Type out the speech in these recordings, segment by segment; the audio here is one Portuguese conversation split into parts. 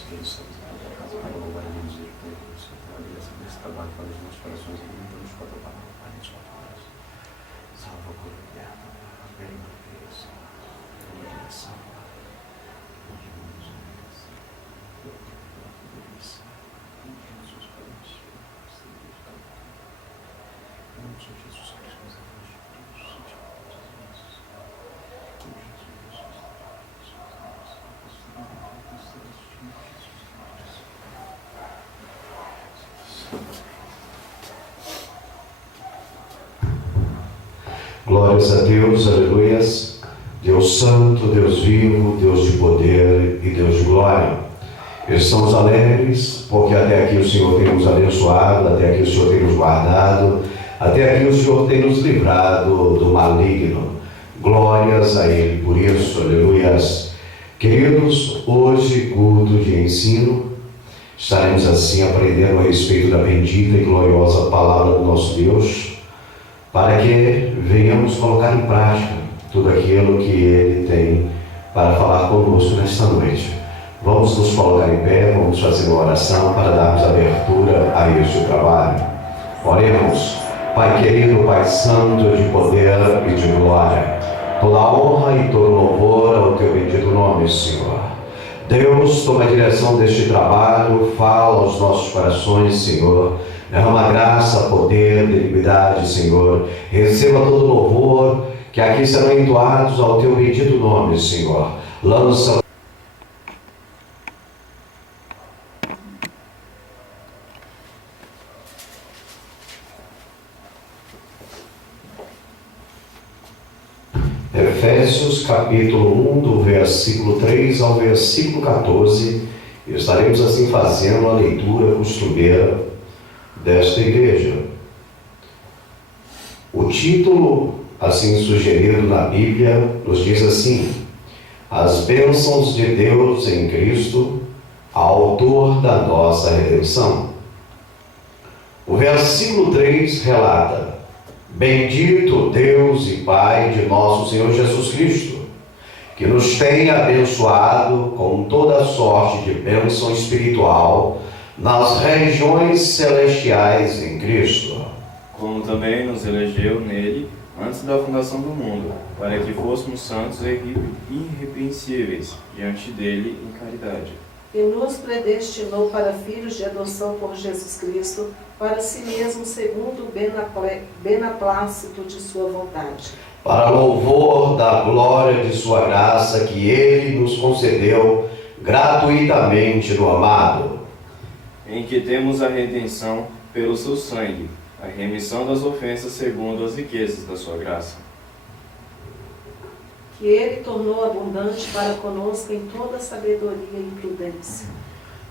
nós que estamos aqui na casa para louvar e bendizir por Deus. Então, a direção desse trabalho para os nossos corações e nos com a tua palavra, Pai, nos palavras. Salva por eterno, bem na Deus, tua direção, Pai. Glórias a Deus, aleluias. Deus santo, Deus vivo, Deus de poder e Deus de glória. Estamos alegres porque até aqui o Senhor tem nos abençoado, até aqui o Senhor tem nos guardado, até aqui o Senhor tem nos livrado do maligno. Glórias a Ele por isso, aleluias. Queridos, hoje, culto de ensino, estaremos assim aprendendo a respeito da bendita e gloriosa palavra do nosso Deus, para que venhamos colocar em prática tudo aquilo que Ele tem para falar conosco nesta noite. Vamos nos colocar em pé, vamos fazer uma oração para darmos abertura a este trabalho. Oremos. Pai querido, Pai santo, de poder e de glória, toda a honra e todo louvor ao Teu bendito nome, Senhor. Deus, toma a direção deste trabalho, fala aos nossos corações, Senhor. Derrama graça, poder, benignidade, Senhor. Receba todo louvor, que aqui serão entoados ao Teu bendito nome, Senhor. Lança Efésios capítulo 1, do versículo 3 ao versículo 14. Estaremos assim fazendo a leitura costumeira desta igreja. O título, assim sugerido na Bíblia, nos diz assim: As bênçãos de Deus em Cristo, autor da nossa redenção. O versículo 3 relata: Bendito Deus e Pai de nosso Senhor Jesus Cristo, que nos tem abençoado com toda sorte de bênção espiritual nas regiões celestiais em Cristo. Como também nos elegeu nele antes da fundação do mundo, para que fôssemos santos e irrepreensíveis diante dele em caridade. E nos predestinou para filhos de adoção por Jesus Cristo, para si mesmo, segundo o beneplácito de sua vontade. Para louvor da glória de sua graça, que Ele nos concedeu gratuitamente no amado, em que temos a redenção pelo seu sangue, a remissão das ofensas segundo as riquezas da sua graça. Que Ele tornou abundante para conosco em toda sabedoria e prudência,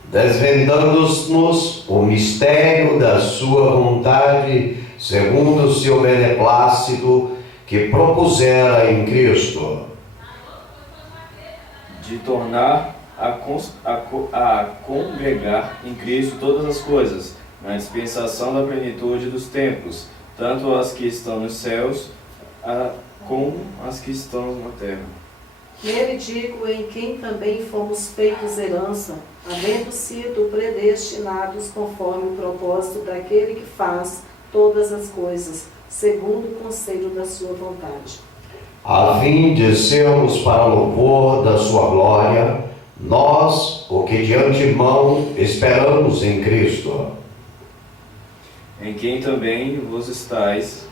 desvendando-nos o mistério da sua vontade, segundo o seu beneplácito, que propusera em Cristo, de tornar a congregar em Cristo todas as coisas, na dispensação da plenitude dos tempos, tanto as que estão nos céus, como as que estão na terra. Nele digo, em quem também fomos feitos herança, havendo sido predestinados conforme o propósito daquele que faz todas as coisas, segundo o conselho da sua vontade. a fim de sermos para louvor da sua glória, nós, o que de antemão esperamos em Cristo, Em quem também vós estáis,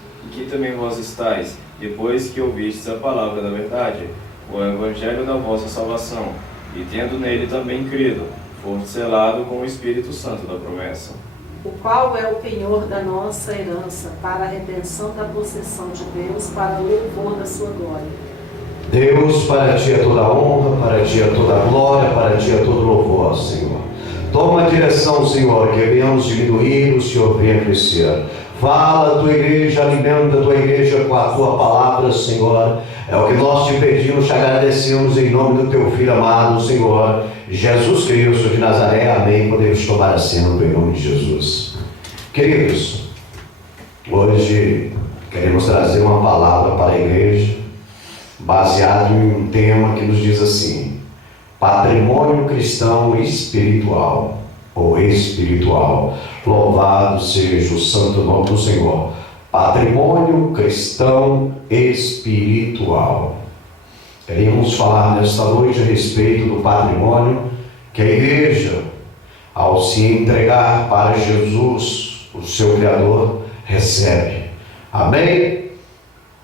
depois que ouvistes a palavra da verdade, o evangelho da vossa salvação, e tendo nele também crido, foste selado com o Espírito Santo da promessa, O qual é o penhor da nossa herança, para a redenção da possessão de Deus, para o louvor da sua glória. Deus, para ti é toda honra, para ti é toda glória, para ti é todo louvor, Senhor. Toma a direção, Senhor, que venhamos diminuir, o Senhor venha crescer. Fala a tua igreja, alimenta a tua igreja com a tua palavra, Senhor. É o que nós te pedimos, te agradecemos em nome do teu Filho amado, Senhor, Jesus Cristo de Nazaré. Amém. Podemos tomar assento em nome de Jesus. Queridos, hoje queremos trazer uma palavra para a igreja, baseado em um tema que nos diz assim: patrimônio cristão espiritual, ou espiritual. Louvado seja o santo nome do Senhor. Patrimônio cristão espiritual. Queremos falar nesta noite a respeito do patrimônio que a igreja, ao se entregar para Jesus, o seu Criador, recebe. Amém?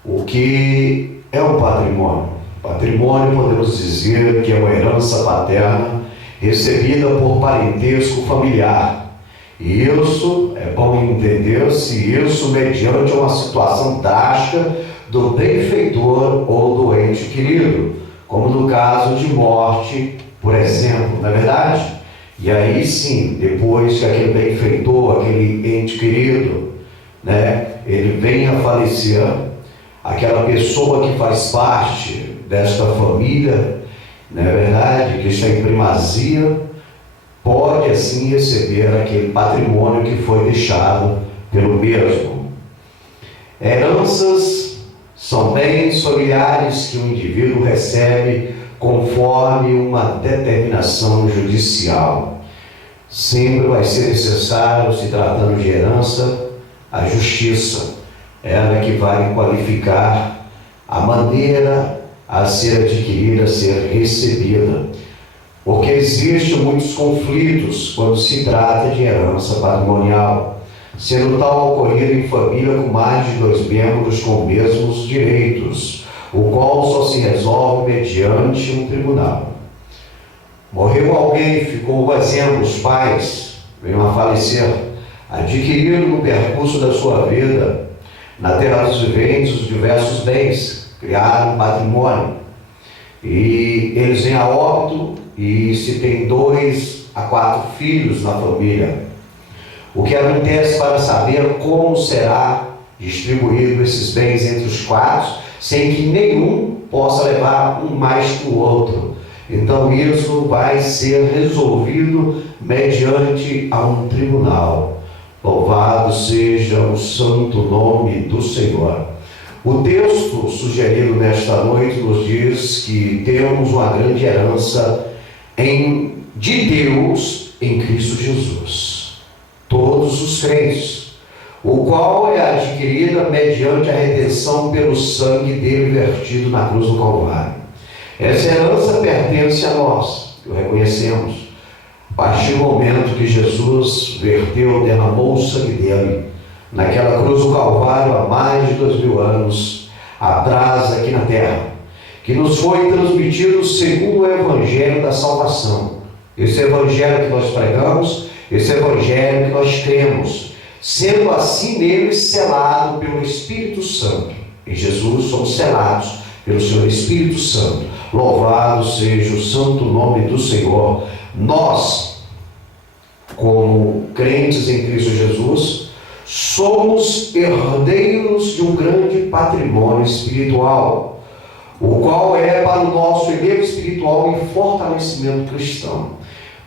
O que é o patrimônio? Patrimônio, podemos dizer que é uma herança paterna recebida por parentesco familiar. E isso é bom entender-se, isso mediante uma situação drástica do benfeitor ou do ente querido, como no caso de morte, por exemplo, não é verdade? E aí sim, depois que aquele benfeitor, aquele ente querido, ele vem a falecer, aquela pessoa que faz parte desta família, não é verdade, que está em primazia, pode assim receber aquele patrimônio que foi deixado pelo mesmo. Heranças são bens familiares que o indivíduo recebe conforme uma determinação judicial. Sempre vai ser necessário, se tratando de herança, a justiça. Ela que vai qualificar a maneira a ser adquirida, a ser recebida. Porque existem muitos conflitos quando se trata de herança patrimonial, sendo tal ocorrido em família com mais de 2 membros com mesmos direitos, o qual só se resolve mediante um tribunal. Morreu alguém, ficou, por exemplo, os pais venham a falecer, adquirindo no percurso da sua vida, na terra dos viventes, os diversos bens, criaram um patrimônio, e eles vêm a óbito, e se tem 2 a 4 filhos na família, o que acontece para saber como será distribuído esses bens entre os 4, sem que nenhum possa levar um mais que o outro. Então isso vai ser resolvido mediante a um tribunal. Louvado seja o santo nome do Senhor. O texto sugerido nesta noite nos diz que temos uma grande herança de Deus em Cristo Jesus. Todos os crentes, o qual é adquirida mediante a redenção pelo sangue dele vertido na cruz do Calvário. Essa herança pertence a nós, que o reconhecemos. A partir do momento que Jesus derramou o sangue dele naquela cruz do Calvário há mais de 2000 anos atrás aqui na terra, que nos foi transmitido segundo o Evangelho da salvação. Esse Evangelho que nós pregamos, esse Evangelho que nós temos, sendo assim nele selado pelo Espírito Santo. Em Jesus somos selados pelo Senhor Espírito Santo. Louvado seja o santo nome do Senhor. Nós, como crentes em Cristo Jesus, somos herdeiros de um grande patrimônio espiritual, o qual é para o nosso elevo espiritual e fortalecimento cristão.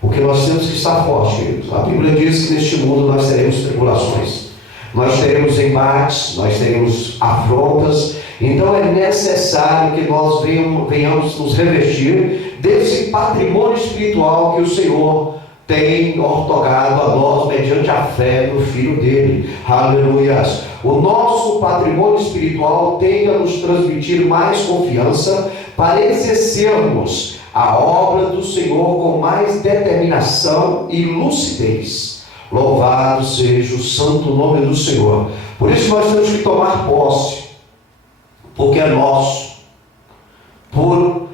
Porque nós temos que estar fortes, queridos. A Bíblia diz que neste mundo nós teremos tribulações, nós teremos embates, nós teremos afrontas. Então é necessário que nós venhamos nos revestir desse patrimônio espiritual que o Senhor tem ortogado a nós mediante a fé no Filho dele. Aleluias! O nosso patrimônio espiritual tem a nos transmitir mais confiança para exercermos a obra do Senhor com mais determinação e lucidez. Louvado seja o santo nome do Senhor. Por isso nós temos que tomar posse, porque é nosso, por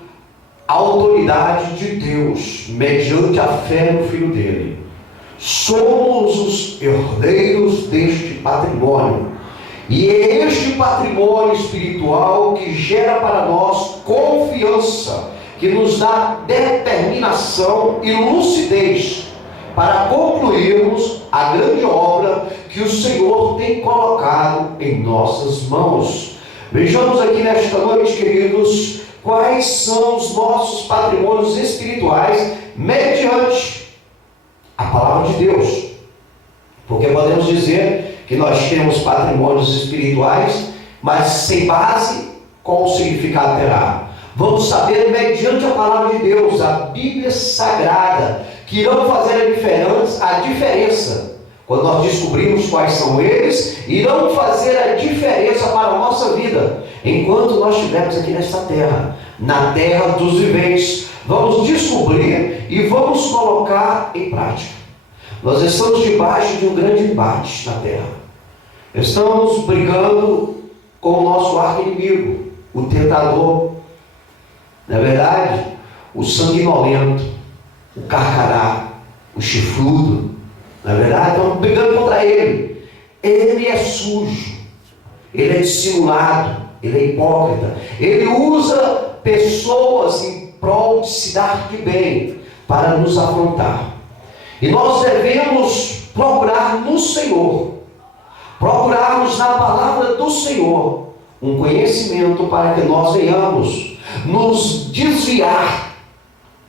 autoridade de Deus, mediante a fé no Filho dele. Somos os herdeiros deste patrimônio, e é este patrimônio espiritual que gera para nós confiança, que nos dá determinação e lucidez para concluirmos a grande obra que o Senhor tem colocado em nossas mãos. Vejamos aqui nesta noite, queridos, quais são os nossos patrimônios espirituais mediante a palavra de Deus. Porque podemos dizer que nós temos patrimônios espirituais, mas sem base, qual significado terá? vamos saber mediante a palavra de Deus, a Bíblia Sagrada, que irão fazer a diferença. Quando nós descobrimos quais são eles, irão fazer a diferença para a nossa vida, enquanto nós estivermos aqui nesta terra, na terra dos viventes. Vamos descobrir e vamos colocar em prática. Nós estamos debaixo de um grande embate na terra. Estamos brigando com o nosso arqui-inimigo, o tentador. Na verdade, o sanguinolento, o carcará, o chifrudo. Na verdade, estamos brigando contra ele. Ele é sujo, ele é dissimulado, ele é hipócrita. Ele usa pessoas em prol de se dar de bem para nos afrontar. E nós devemos procurar no Senhor, procurarmos na palavra do Senhor um conhecimento para que nós venhamos nos desviar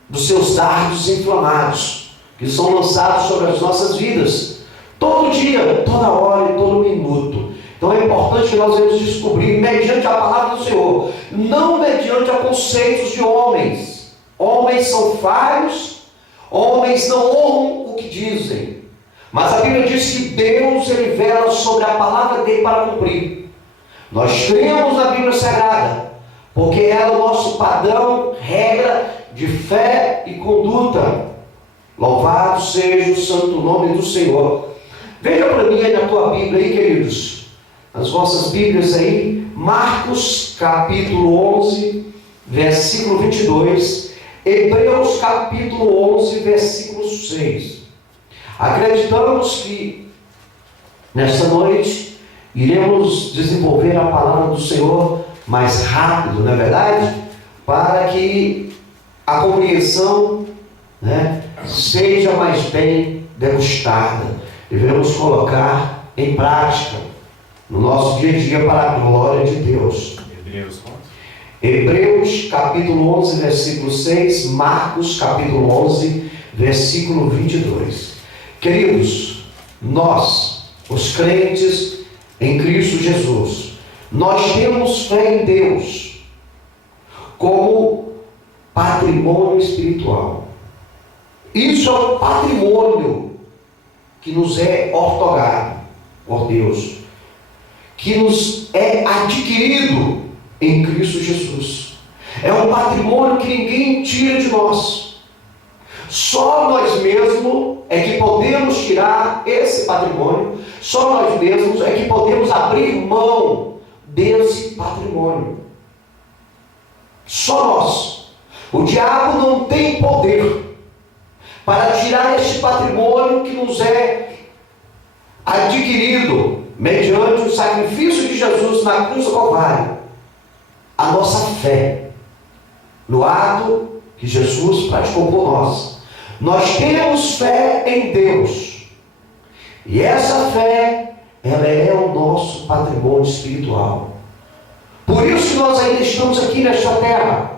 dos seus dardos inflamados que são lançados sobre as nossas vidas todo dia, toda hora e todo minuto. Então é importante que nós venhamos descobrir mediante a palavra do Senhor, não mediante a conceitos de homens. Homens são falhos, homens não honram o que dizem, mas a Bíblia diz que Deus, ele vela sobre a palavra dele para cumprir. Nós cremos na Bíblia Sagrada, porque ela é o nosso padrão, regra de fé e conduta. Louvado seja o santo nome do Senhor. Veja para mim aí na tua Bíblia aí, queridos, as vossas Bíblias aí, Marcos capítulo 11, versículo 22, Hebreus capítulo 11, versículo 6. Acreditamos que nesta noite iremos desenvolver a palavra do Senhor mais rápido, não é verdade? Para que a compreensão, seja mais bem degustada. Devemos colocar em prática no nosso dia a dia para a glória de Deus. Hebreus capítulo 11, versículo 6, Marcos capítulo 11, versículo 22. Queridos, nós, os crentes em Cristo Jesus, nós temos fé em Deus como patrimônio espiritual. Isso é um patrimônio que nos é outorgado por Deus, que nos é adquirido em Cristo Jesus. É um patrimônio que ninguém tira de nós. Só nós mesmos é que podemos tirar esse patrimônio. Só nós mesmos é que podemos abrir mão desse patrimônio. Só nós. O diabo não tem poder para tirar este patrimônio que nos é adquirido mediante o sacrifício de Jesus na cruz do Calvário. A nossa fé no ato que Jesus praticou por nós. Nós temos fé em Deus, e essa fé, ela é o nosso patrimônio espiritual. Por isso que nós ainda estamos aqui nesta terra,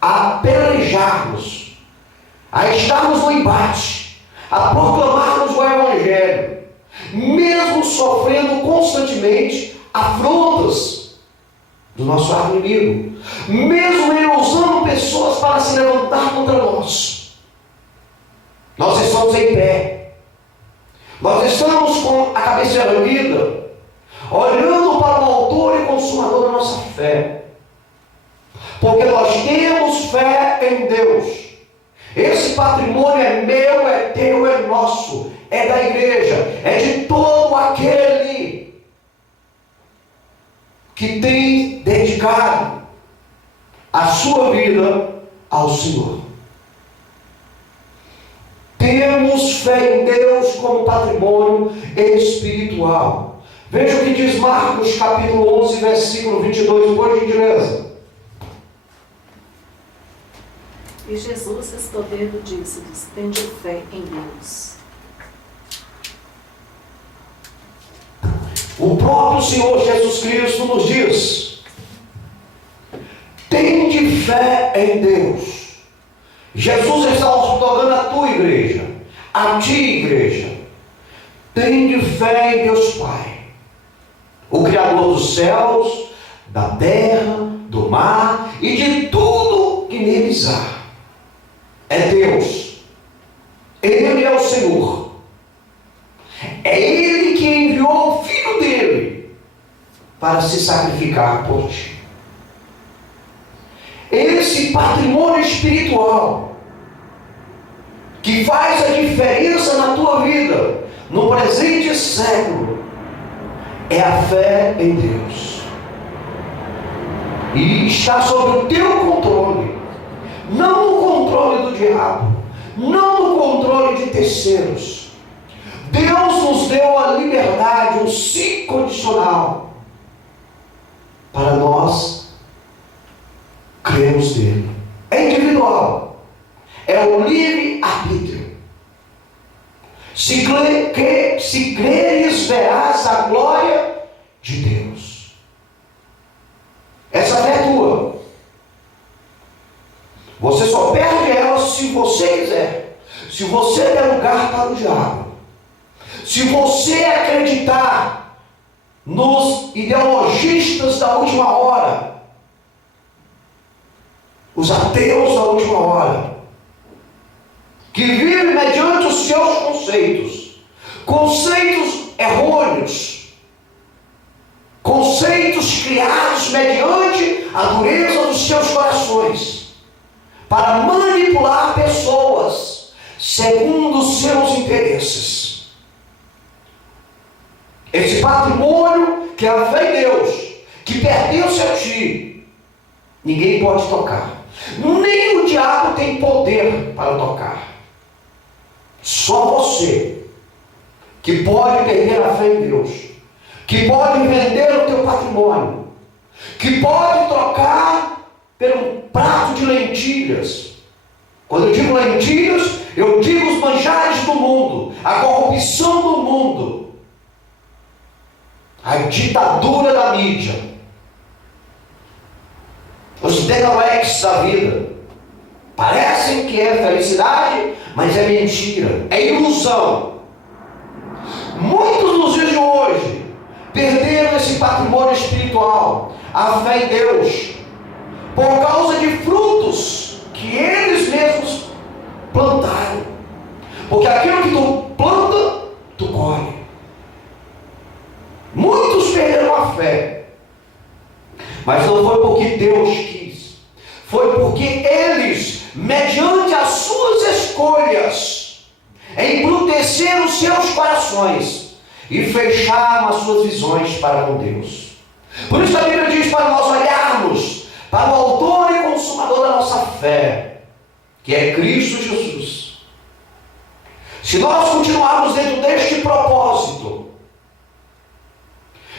a pelejarmos, a estarmos no embate, a proclamarmos o Evangelho, mesmo sofrendo constantemente afrontas do nosso inimigo, mesmo ele usando pessoas para se levantar contra nós. Nós estamos em pé, nós estamos com a cabeça erguida, olhando para o autor e consumador da nossa fé, porque nós temos fé em Deus. Esse patrimônio é meu, é teu, é nosso, é da igreja, é de todo aquele que tem dedicado a sua vida ao Senhor. Temos fé em Deus como patrimônio espiritual. Veja o que diz Marcos capítulo 11, versículo 22, por gentileza. E Jesus, respondendo, disse-lhes: tende fé em Deus. O próprio Senhor Jesus Cristo nos diz: tende fé em Deus. Jesus está ortogando a tua igreja, a ti, igreja. Tende fé em Deus Pai, o Criador dos céus, da terra, do mar e de minimizar. É Deus. Ele é o Senhor. É Ele que enviou o Filho dele para se sacrificar por ti. Esse patrimônio espiritual que faz a diferença na tua vida, no presente século, é a fé em Deus. E está sob o teu controle, não no controle do diabo, não no controle de terceiros. Deus nos deu a liberdade, um sim condicional, para nós cremos nele. É individual, é o livre-arbítrio. Se creres, verás a glória de Deus. Essa fé é tua. Você só perde ela se você quiser. Se você der lugar para o diabo. Se você acreditar nos ideologistas da última hora, os ateus da última hora, que vivem mediante os seus conceitos errôneos, conceitos criados mediante a dureza dos seus corações, para manipular pessoas segundo os seus interesses. Esse patrimônio que é a fé em Deus, que pertence a ti, ninguém pode tocar. Nem o diabo tem poder para tocar. Só você que pode perder a fé em Deus, que pode vender o teu patrimônio, que pode trocar por um prato de lentilhas. Quando eu digo lentilhas, eu digo os manjares do mundo, a corrupção do mundo, a ditadura da mídia, os Denalex da vida. Parecem que é felicidade, mas é mentira, é ilusão. Muitos nos dias de hoje perderam esse patrimônio espiritual, a fé em Deus, por causa de frutos que eles mesmos plantaram. Porque aquilo que tu planta, tu colhe. Muitos perderam a fé, mas não foi porque Deus quis, foi porque eles, mediante as suas escolhas, embruteceram os seus corações e fecharam as suas visões para com Deus. Por isso a Bíblia diz para nós olharmos para o autor e consumador da nossa fé, que é Cristo Jesus. Se nós continuarmos dentro deste propósito,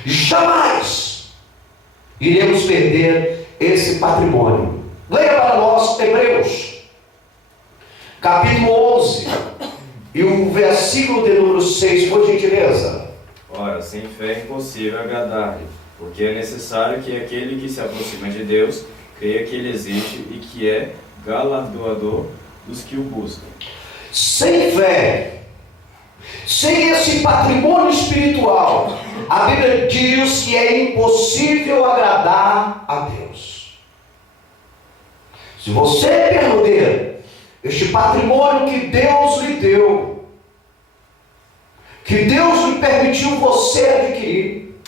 jamais iremos perder esse patrimônio. Leia para nós Hebreus, capítulo 11, e o versículo de número 6, por gentileza. Ora, sem fé é impossível agradar-lhe, porque é necessário que aquele que se aproxima de Deus creia que Ele existe e que é galardoador dos que o buscam. Sem fé, sem esse patrimônio espiritual, a Bíblia diz que é impossível agradar a Deus. Se você perder este patrimônio que Deus lhe deu, que Deus lhe permitiu você adquirir,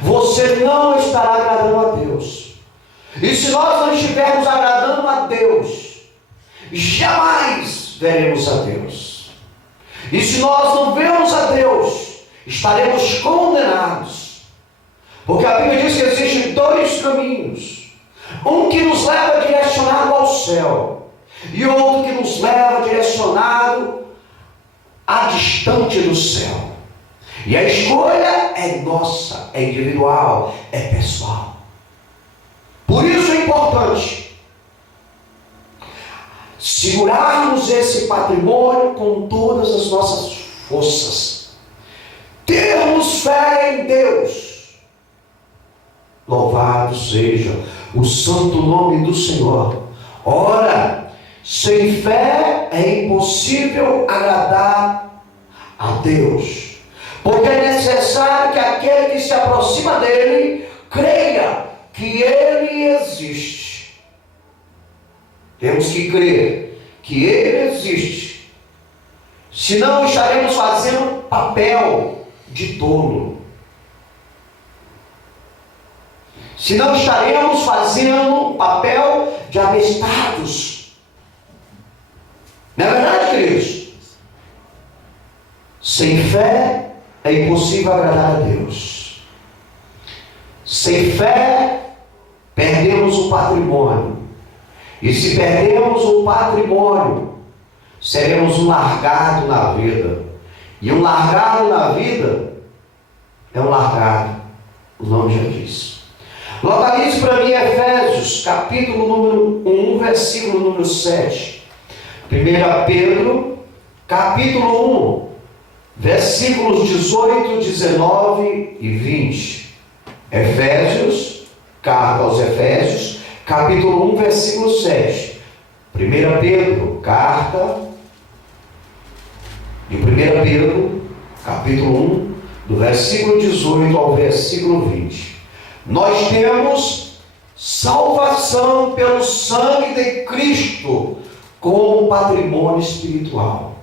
você não estará agradando a Deus. E se nós não estivermos agradando a Deus, jamais veremos a Deus. E se nós não vemos a Deus, estaremos condenados. Porque a Bíblia diz que existem dois caminhos. Um que nos leva direcionado ao céu, e outro que nos leva direcionado a distante do céu. E a escolha é nossa, é individual, é pessoal. Por isso é importante segurarmos esse patrimônio com todas as nossas forças. Termos fé em Deus. Louvado seja o santo nome do Senhor. Ora, sem fé é impossível agradar a Deus, porque é necessário que aquele que se aproxima dele creia que ele existe Temos que crer que Ele existe. Senão estaremos fazendo papel de tolo. Senão estaremos fazendo papel de abestados. Não é verdade, queridos? Sem fé é impossível agradar a Deus. Sem fé, perdemos o patrimônio. E se perdemos o patrimônio, seremos um largado na vida. E um largado na vida é um largado. O nome já diz. Localize para mim Efésios, capítulo número 1, versículo número 7. 1 Pedro, capítulo 1, versículos 18, 19 e 20. Efésios, carta aos Efésios, capítulo 1, versículo 7. 1 Pedro, carta de 1 Pedro, capítulo 1, do versículo 18 ao versículo 20. Nós temos salvação pelo sangue de Cristo como patrimônio espiritual.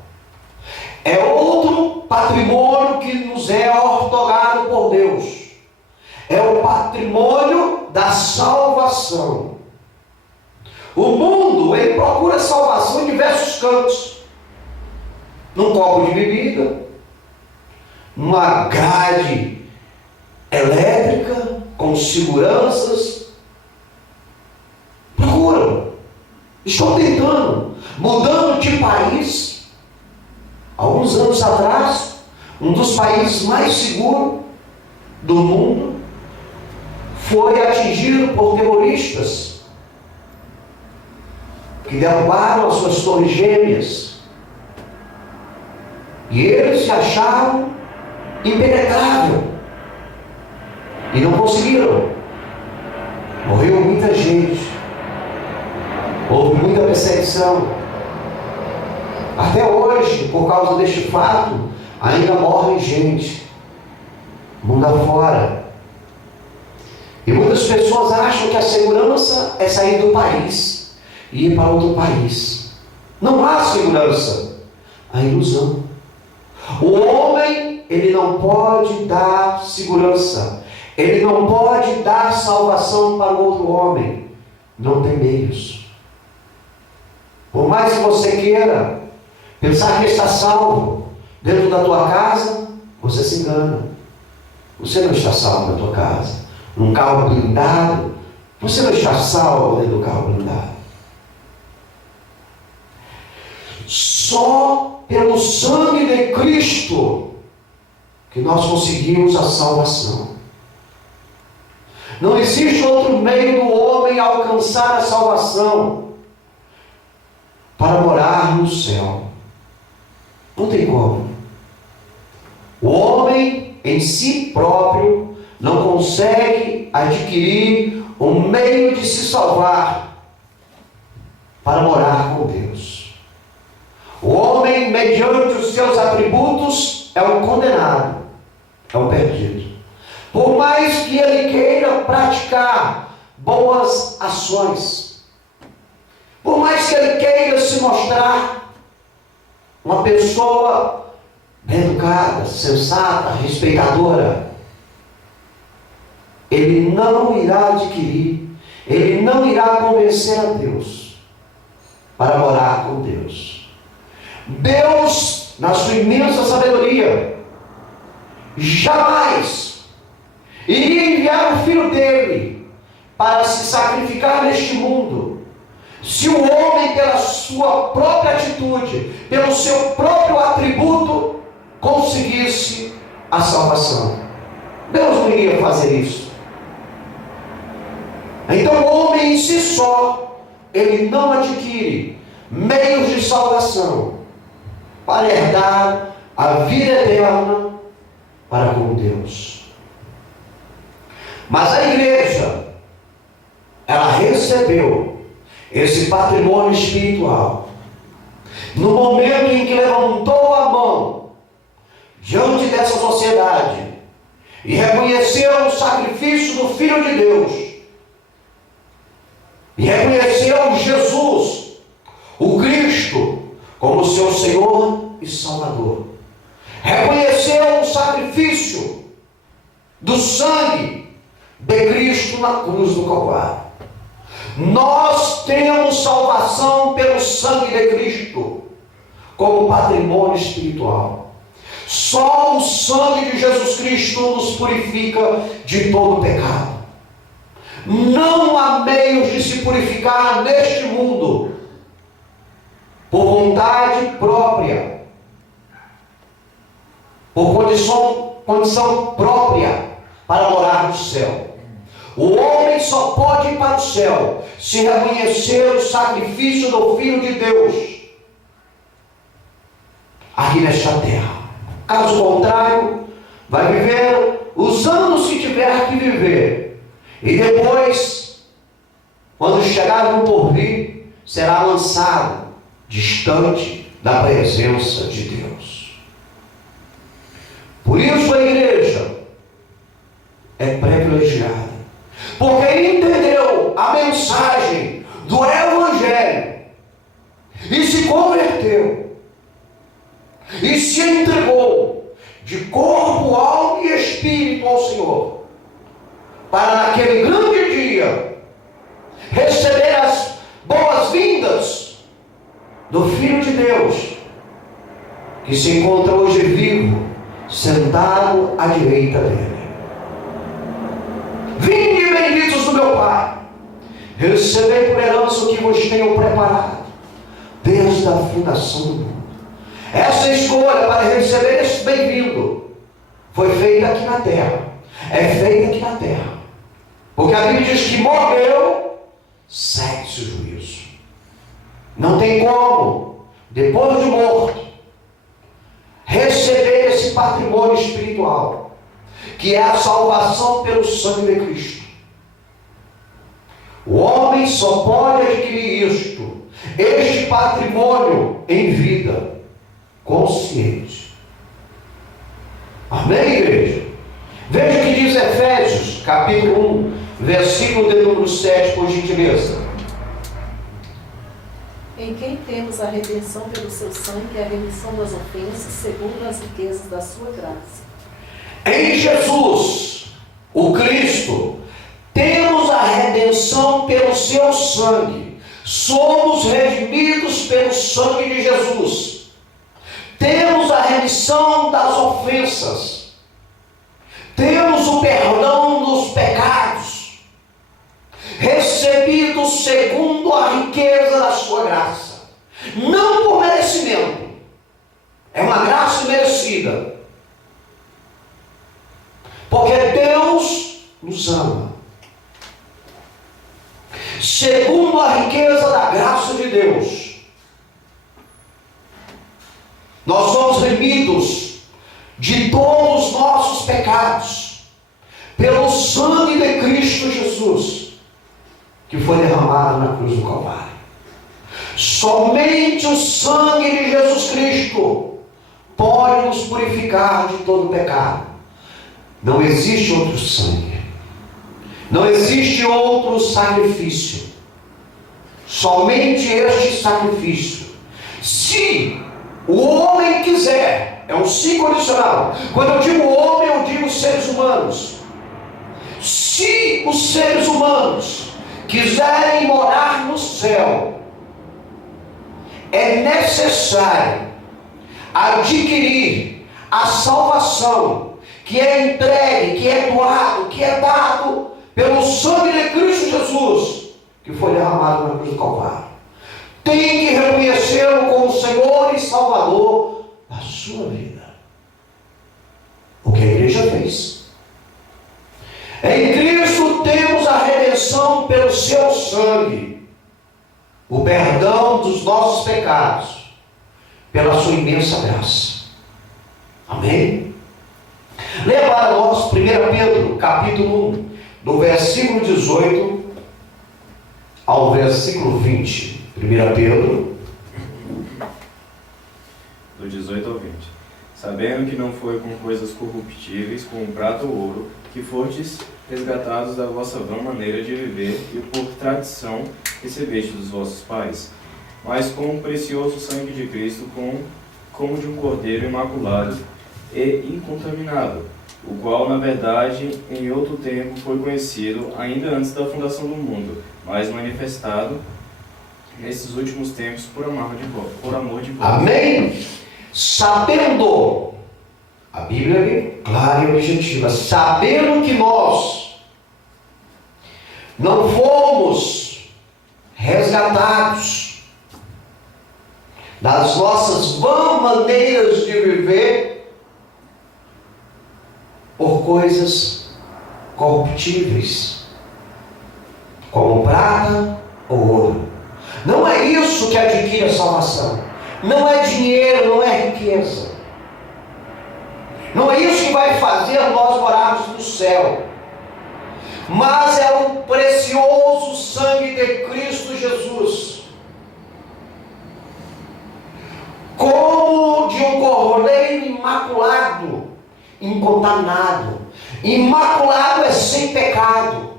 É outro patrimônio que nos é outorgado por Deus. É o patrimônio da salvação. O mundo, ele procura salvação em diversos cantos. Num copo de bebida, numa grade elétrica, com seguranças. Procuram. Estão tentando. Mudando de país. Alguns anos atrás, um dos países mais seguros do mundo foi atingido por terroristas que derrubaram as suas torres gêmeas. E eles se acharam impenetrável. E não conseguiram. Morreu muita gente. Houve muita perseguição. Até hoje, por causa deste fato, ainda morre gente. Mundo afora. E muitas pessoas acham que a segurança é sair do país e ir para outro país. Não há segurança. Há ilusão. O homem, ele não pode dar segurança. Ele não pode dar salvação para o outro homem. Não tem meios. Por mais que você queira pensar que está salvo dentro da tua casa, você se engana. Você não está salvo na tua casa. Num carro blindado, você não está salvo dentro do carro blindado. Só pelo sangue de Cristo que nós conseguimos a salvação. Não existe outro meio do homem alcançar a salvação para morar no céu. Não tem como. O homem em si próprio não consegue adquirir um meio de se salvar para morar com Deus. O homem, mediante os seus atributos, é um condenado, é um perdido. Por mais que ele queira praticar boas ações, por mais que ele queira se mostrar uma pessoa bem educada, sensata, respeitadora, ele não irá adquirir, ele não irá convencer a Deus para morar com Deus. Deus, na sua imensa sabedoria, jamais iria enviar o Filho dele para se sacrificar neste mundo, se o homem, pela sua própria atitude, pelo seu próprio atributo, conseguisse a salvação. Deus não iria fazer isso. Então o homem em si só, ele não adquire meios de salvação para herdar a vida eterna para com Deus. Mas a igreja, ela recebeu esse patrimônio espiritual no momento em que levantou a mão diante dessa sociedade e reconheceu o sacrifício do Filho de Deus e reconheceu Jesus o Cristo como seu Senhor e Salvador. Reconheceu o sacrifício do sangue de Cristo na cruz do Calvário. Nós temos salvação pelo sangue de Cristo como patrimônio espiritual. Só o sangue de Jesus Cristo nos purifica de todo pecado. Não há meios de se purificar neste mundo por vontade própria, por condição própria para morar no céu. O homem só pode ir para o céu se reconhecer o sacrifício do Filho de Deus aqui nesta terra. Caso contrário, vai viver os anos que tiver que viver, e depois, quando chegar no porvir, será lançado distante da presença de Deus. Por isso a igreja é privilegiada, porque entendeu a mensagem do Evangelho e se converteu e se entregou de corpo, alma e espírito ao Senhor, para naquele grande dia receber as boas-vindas do Filho de Deus, que se encontra hoje vivo, sentado à direita dele. Vinde, benditos do meu Pai, recebei por herança o que vos tenho preparado desde a fundação do mundo. Essa escolha para receber esse bem-vindo foi feita aqui na terra. É feita aqui na terra, porque a Bíblia diz que morreu, segue-se o juízo. Não tem como, depois de morto, receber esse patrimônio espiritual, que é a salvação pelo sangue de Cristo. O homem só pode adquirir este patrimônio em vida consciente. Amém, igreja? Veja o que diz Efésios, capítulo 1, versículo de número 7, por gentileza. Em quem temos a redenção pelo seu sangue e a remissão das ofensas, segundo as riquezas da sua graça. Em Jesus, o Cristo, temos a redenção pelo seu sangue. Somos redimidos pelo sangue de Jesus. Temos a remissão das ofensas. Temos o perdão dos pecados, recebidos segundo a riqueza da sua graça. Não por merecimento. É uma graça merecida. Porque Deus nos ama. Segundo a riqueza da graça de Deus, nós somos remidos de todos os nossos pecados pelo sangue de Cristo Jesus, que foi derramado na cruz do Calvário. Somente o sangue de Jesus Cristo pode nos purificar de todo pecado. Não existe outro sangue, não existe outro sacrifício, somente este sacrifício. Se o homem quiser, é um sim condicional. Quando eu digo homem, eu digo seres humanos. Se os seres humanos quiserem morar no céu, é necessário adquirir a salvação que é entregue, que é doado, que é dado pelo sangue de Cristo Jesus, que foi derramado na cruz do Calvário. Tem que reconhecê-lo como Senhor e Salvador da sua vida. O que a igreja fez. Em Cristo temos a redenção pelo seu sangue, o perdão dos nossos pecados, pela sua imensa graça. Amém? Leia para nós 1 Pedro, capítulo 1, do versículo 18 ao versículo 20. 1 Pedro, do 18 ao 20. Sabendo que não foi com coisas corruptíveis, como prata ou ouro, que fostes resgatados da vossa vã maneira de viver e por tradição recebeste dos vossos pais, mas com o precioso sangue de Cristo, como de um cordeiro imaculado e incontaminado, o qual, na verdade, em outro tempo foi conhecido ainda antes da fundação do mundo, mas manifestado nesses últimos tempos por amor de vós. Amém? Sabendo, a Bíblia é bem clara e objetiva, sabendo que nós não fomos resgatados das nossas vãs maneiras de viver por coisas corruptíveis, como prata ou ouro. Não é isso que adquire a salvação. Não é dinheiro, não é riqueza. Não é isso que vai fazer nós morarmos no céu. Mas é o precioso sangue de Cristo Jesus. Como de um cordeiro imaculado, incontaminado. Imaculado é sem pecado.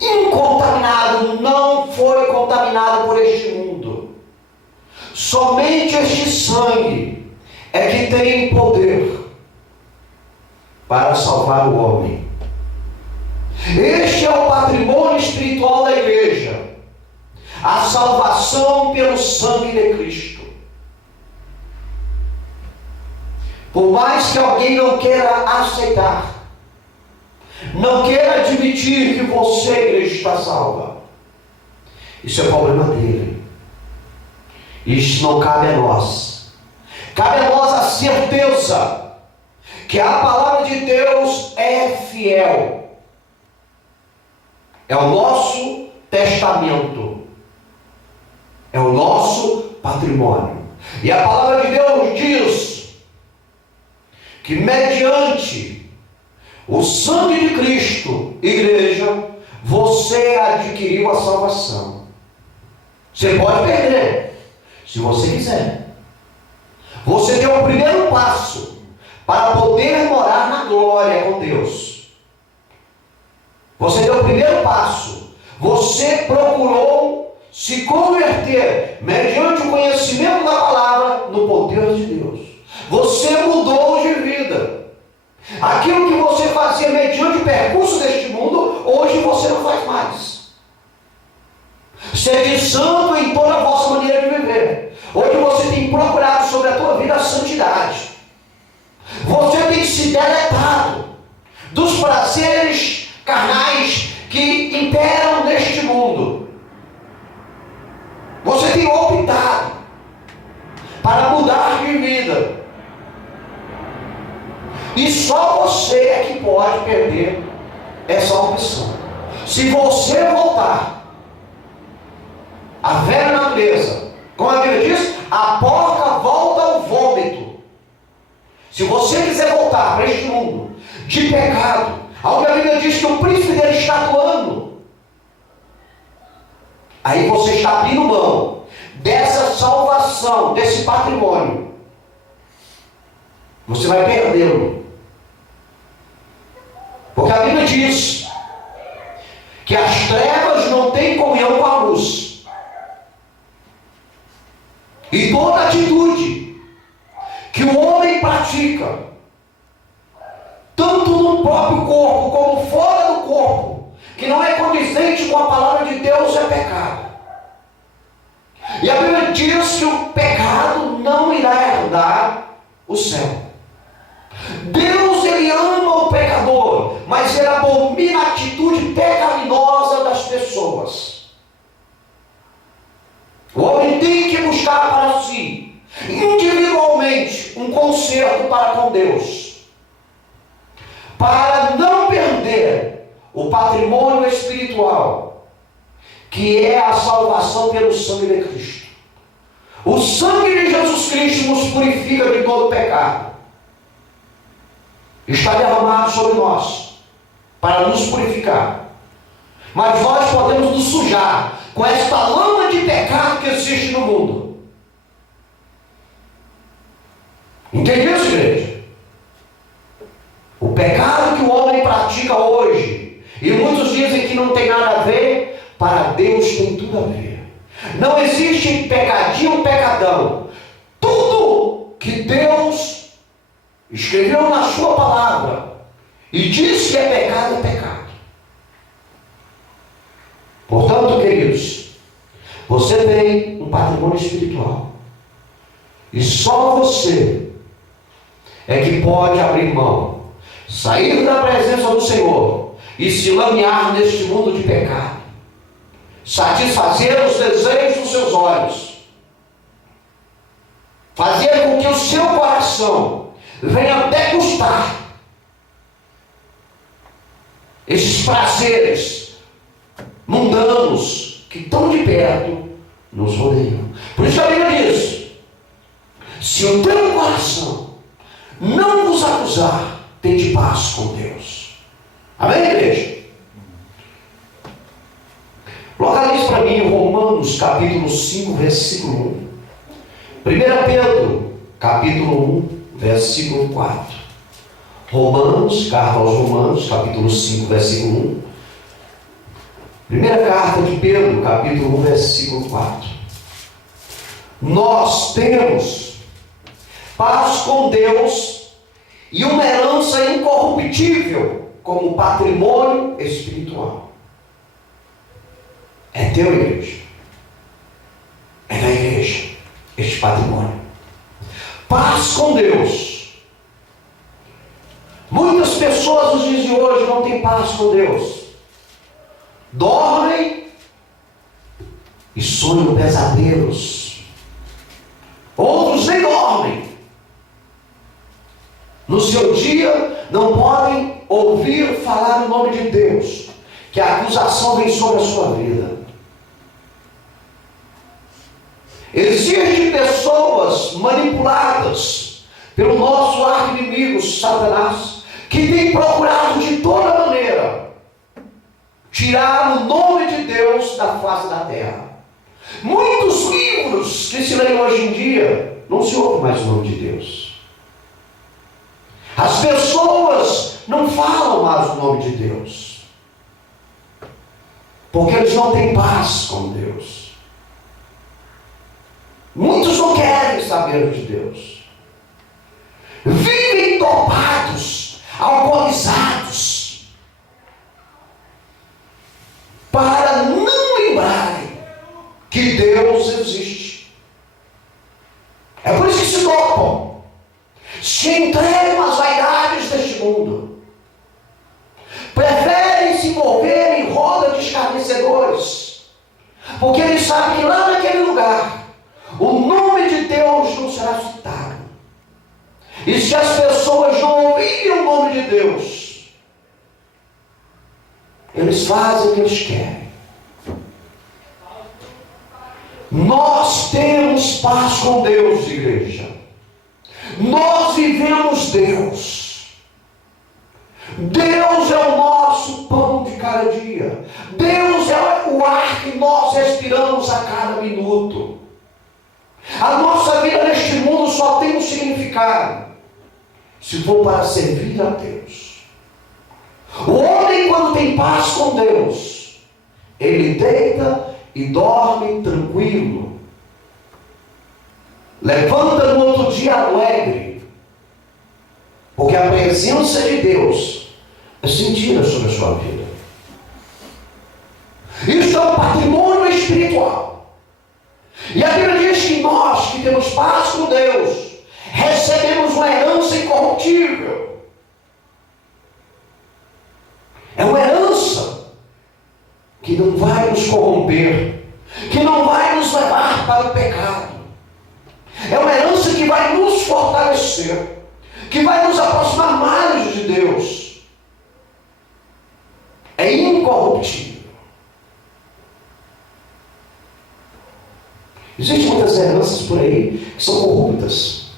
Incontaminado, não foi contaminado por este mundo. Somente este sangue é que tem poder para salvar o homem. Este é o patrimônio espiritual da igreja, a salvação pelo sangue de Cristo. Por mais que alguém não queira aceitar, não queira admitir que você, igreja, está salva, isso é problema dele. Isso não cabe a nós. Cabe a nós a certeza que a palavra de Deus é fiel. É o nosso testamento. É o nosso patrimônio. E a palavra de Deus diz que mediante o sangue de Cristo, igreja, você adquiriu a salvação. Você pode perder, se você quiser. Você deu o primeiro passo para poder morar na glória com Deus. Você deu o primeiro passo. Você procurou se converter mediante o conhecimento da palavra no poder de Deus. Você mudou de vida. Aquilo que você fazia mediante o percurso deste mundo, hoje você não faz mais. Sede santo em toda a vossa maneira de viver. Hoje você tem procurado sobre a tua vida a santidade. Você tem se deletado dos prazeres carnais que imperam neste mundo. Você tem optado para mudar de vida. E só você é que pode perder essa opção. Se você voltar à velha natureza, como a Bíblia diz, a porca volta ao vômito. Se você quiser voltar para este mundo de pecado, onde a Bíblia diz que o príncipe dele está atuando, aí você está abrindo mão dessa salvação, desse patrimônio. Você vai perdê-lo. Porque a Bíblia diz que as trevas não têm comunhão com a luz. E toda atitude que o homem pratica, tanto no próprio corpo como fora do corpo, que não é condizente com a palavra de Deus, é pecado. E a Bíblia diz que o pecado não irá herdar o céu. Deus, ele ama o pecador, mas ele abomina a atitude pecaminosa das pessoas. O homem tem que buscar para si, individualmente, um conserto para com Deus, para não perder o patrimônio espiritual, que é a salvação pelo sangue de Cristo. O sangue de Jesus Cristo nos purifica de todo pecado. Está derramado sobre nós para nos purificar. Mas nós podemos nos sujar com esta lama de pecado que existe no mundo. Entende isso, igreja? O pecado que o homem pratica hoje, e muitos dizem que não tem nada a ver, Não existe pecadinho, pecadão. Tudo que Deus escreveu na sua palavra e diz que é pecado, é pecado. Portanto, queridos, você tem um patrimônio espiritual. E só você é que pode abrir mão, sair da presença do Senhor e se lamear neste mundo de pecado, satisfazer os desejos dos seus olhos, fazer com que o seu coração venha degustar esses prazeres mundanos que tão de perto nos rodeiam. Por isso a Bíblia diz: se o teu coração não vos acusar, tende paz com Deus. Amém, igreja? Localize para mim Romanos capítulo 5, versículo 1. 1 Pedro capítulo 1, versículo 4. Romanos, carta aos Romanos, capítulo 5, versículo 1. Primeira carta de Pedro, capítulo 1, versículo 4. Nós temos paz com Deus e uma herança incorruptível como patrimônio espiritual. É teu, igreja. É da igreja este patrimônio. Paz com Deus. Muitas pessoas nos dias de hoje não têm paz com Deus. Dormem e sonham pesadelos. Outros nem dormem. No seu dia não podem ouvir falar o nome de Deus, que a acusação vem sobre a sua vida. Existem pessoas manipuladas pelo nosso arqui-inimigo Satanás, que tem procurado de toda maneira tirar o nome de Deus da face da terra. Muitos livros que se leem hoje em dia, não se ouve mais o nome de Deus. As pessoas não falam mais o nome de Deus, porque eles não têm paz com Deus. Muitos não querem saber de Deus. Vivem dopados, alcoolizados, para não lembrarem que Deus existe. É por isso que se dopam, se entregam às vaidades deste mundo, preferem se envolver em roda de escarnecedores, porque eles sabem que lá naquele lugar o nome de Deus não será citado. E se as pessoas não ouvirem o nome de Deus, eles fazem o que eles querem. Nós temos paz com Deus, igreja. Nós vivemos Deus. Deus é o nosso pão de cada dia. Deus é o ar que nós respiramos a cada minuto. A nossa vida neste mundo só tem um significado se for para servir a Deus. O homem, quando tem paz com Deus, ele deita e dorme tranquilo, levanta no outro dia alegre, porque a presença de Deus é sentida sobre a sua vida. Isso é um patrimônio espiritual. E a Bíblia diz que nós, que temos paz com Deus, recebemos uma herança incorruptível. É uma herança que não vai nos corromper, que não vai nos levar para o pecado. É uma herança que vai nos fortalecer, que vai nos aproximar mais de Deus. É incorruptível. Existem muitas heranças por aí que são corruptas.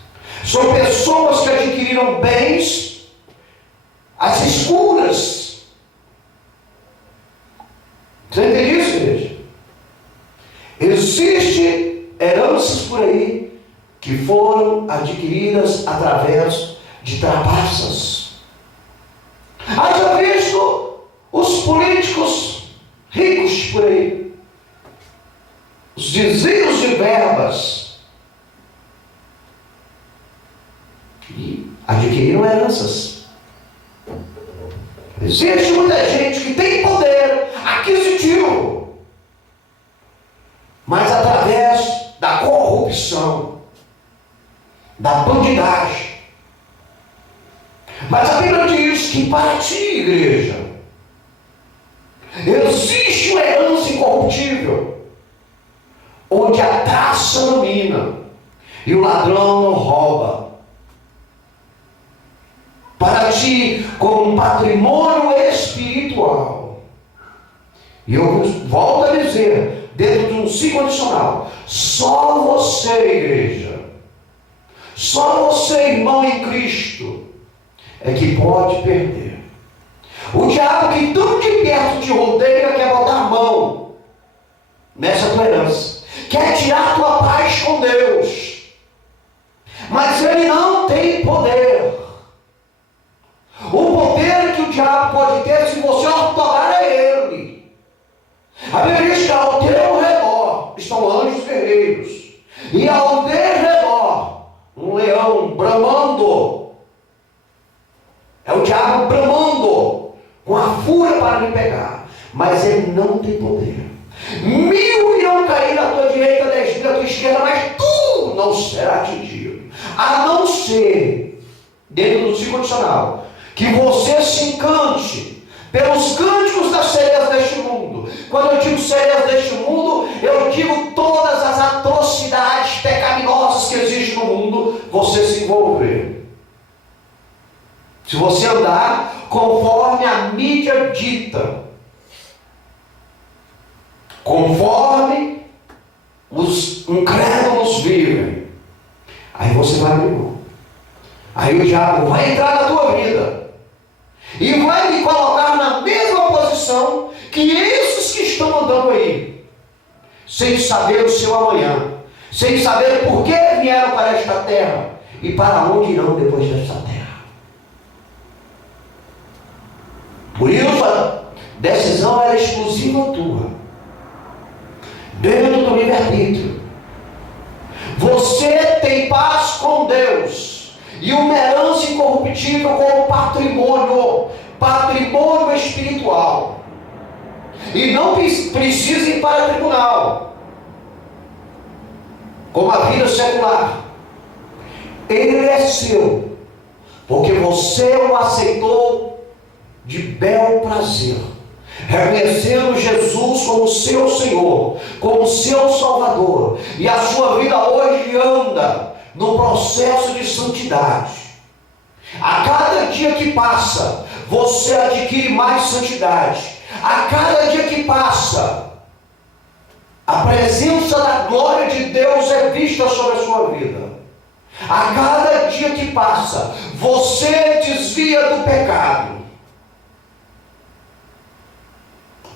São pessoas que adquiriram bens às escuras. Você entende isso, igreja? Existem heranças por aí que foram adquiridas através de trapaças. Haja visto os políticos ricos por aí, os os desvios de verbas e adquiriram heranças. Existe muita gente que tem poder aquisitivo, mas através da corrupção, da bandidagem. Mas a Bíblia diz que para ti, igreja, existe uma herança incorruptível, onde a traça não mina e o ladrão não rouba. Para ti, como um patrimônio espiritual. E eu volto a dizer, dentro de um ciclo adicional, só você, igreja, só você, irmão em Cristo, é que pode perder. O diabo que tão de perto te rodeia quer botar a mão nessa tua herança, quer tirar a tua paz com Deus, mas ele não tem poder. O poder que o diabo pode ter se você ortogar a ele. A Bíblia diz que ao teu redor estão anjos guerreiros, e ao derredor um leão bramando. É o diabo bramando com a fúria para lhe pegar, mas ele não tem poder. 1000 irão cair na tua direita, 10.000 na tua esquerda, mas tu não será atingido, a não ser, dentro do ciclo adicional, que você se encante pelos cânticos das sereias deste mundo. Quando eu digo sereias deste mundo, eu digo todas as atrocidades pecaminosas que existem no mundo, você se envolver. Se você andar conforme a mídia dita, conforme os incrédulos vivem, aí você vai abrir mão. Aí o diabo vai entrar na tua vida e vai me colocar na mesma posição que esses que estão andando aí, sem saber o seu amanhã, sem saber por que vieram para esta terra e para onde irão depois desta terra. Por isso a decisão era exclusiva tua, dentro do livre-arbítrio. Você tem paz com Deus e uma herança incorruptível como patrimônio espiritual. E não precisa ir para o tribunal, como a vida secular. Ele é seu, porque você o aceitou de bel prazer, reconhecendo Jesus como seu Senhor, como seu Salvador, e a sua vida hoje anda no processo de santidade. A cada dia que passa, você adquire mais santidade. A cada dia que passa, a presença da glória de Deus é vista sobre a sua vida. A cada dia que passa, você desvia do pecado,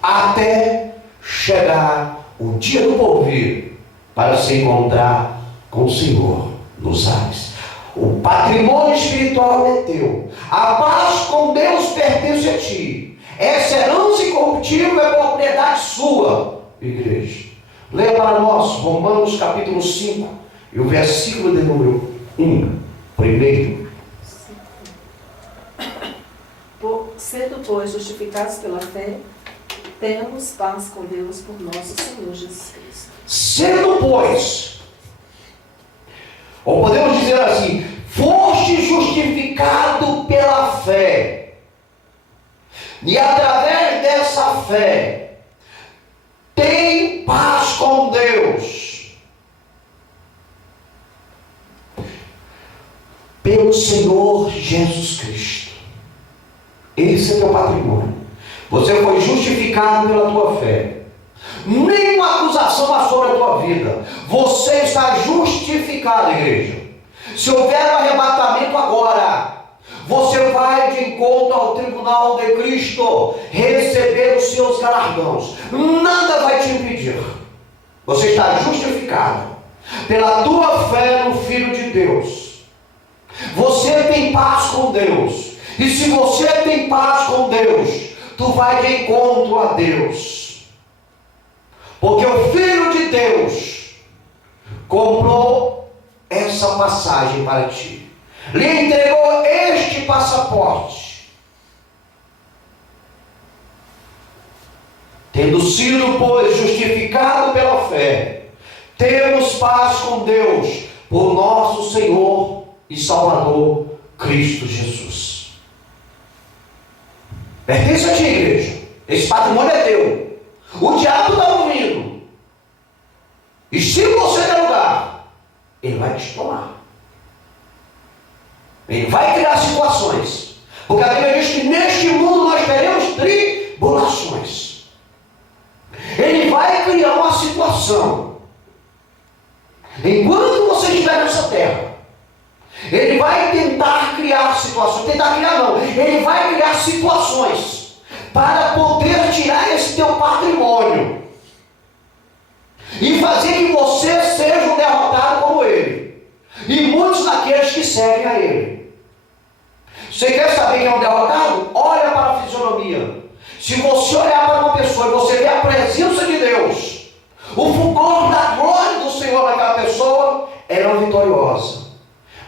até chegar o dia do porvir, para se encontrar com o Senhor nos ares. O patrimônio espiritual é teu. A paz com Deus pertence a ti. Essa herança incorruptível é propriedade sua, igreja. Leia para nós Romanos capítulo 5 e o versículo de número 1. Primeiro. Sendo, pois, justificados pela fé, temos paz com Deus por nosso Senhor Jesus Cristo. Sendo, pois, ou podemos dizer assim, foste justificado pela fé, e através dessa fé tem paz com Deus pelo Senhor Jesus Cristo. Esse é teu patrimônio. Você foi justificado pela tua fé. Nenhuma acusação há sobre a tua vida. Você está justificado, igreja. Se houver um arrebatamento agora, você vai de encontro ao tribunal de Cristo, receber os seus galardões. Nada vai te impedir. Você está justificado pela tua fé no Filho de Deus. Você tem paz com Deus. E se você tem paz com Deus, tu vai de encontro a Deus. Porque o Filho de Deus comprou essa passagem para ti, lhe entregou este passaporte. Tendo sido, pois, justificado pela fé, temos paz com Deus por nosso Senhor e Salvador Cristo Jesus. Pertence a ti, igreja. Esse patrimônio é teu. O diabo está ouvindo. E se você der lugar, ele vai te tomar. Ele vai criar situações. Porque a Bíblia diz que neste mundo nós teremos tribulações. Ele vai criar uma situação. Enquanto você estiver nessa terra, ele vai tentar criar situações. Tentar criar não. Ele vai criar situações para poder tirar esse teu patrimônio e fazer que você seja um derrotado como ele. E muitos daqueles que seguem a ele. Você quer saber quem é um derrotado? Olha para a fisionomia. Se você olhar para uma pessoa e você ver a presença de Deus, o fulgor da glória do Senhor naquela pessoa, ela é uma vitoriosa.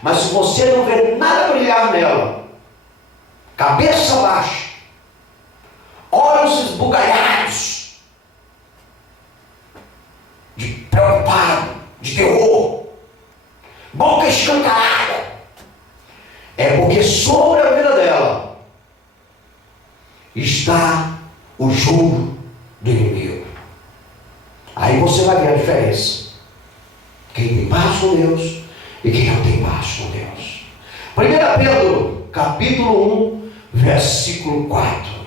Mas se você não ver nada brilhar nela, cabeça baixa, olhos esbugalhados, de preocupado, de terror, boca escancarada, é porque sobre a vida dela está o jugo do inimigo. Aí você vai ver a diferença. Quem tem paz com Deus e quem não tem paz com Deus. 1 Pedro, capítulo 1, versículo 4.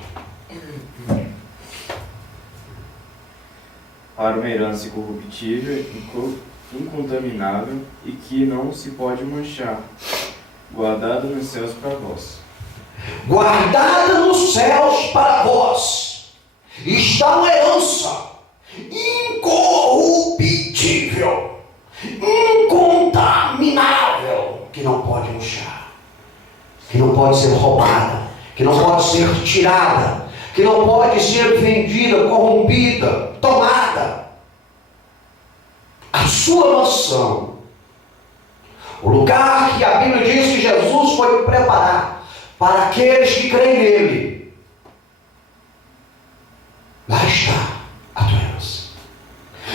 Para uma herança incorruptível, incontaminável e que não se pode manchar, guardada nos céus para vós. Guardada nos céus para vós está uma herança incorruptível, incontaminável, que não pode murchar, que não pode ser roubada, que não pode ser tirada, que não pode ser vendida, corrompida, tomada. A sua mansão, o lugar que a Bíblia diz que Jesus foi preparar para aqueles que creem nele, lá está a tua herança.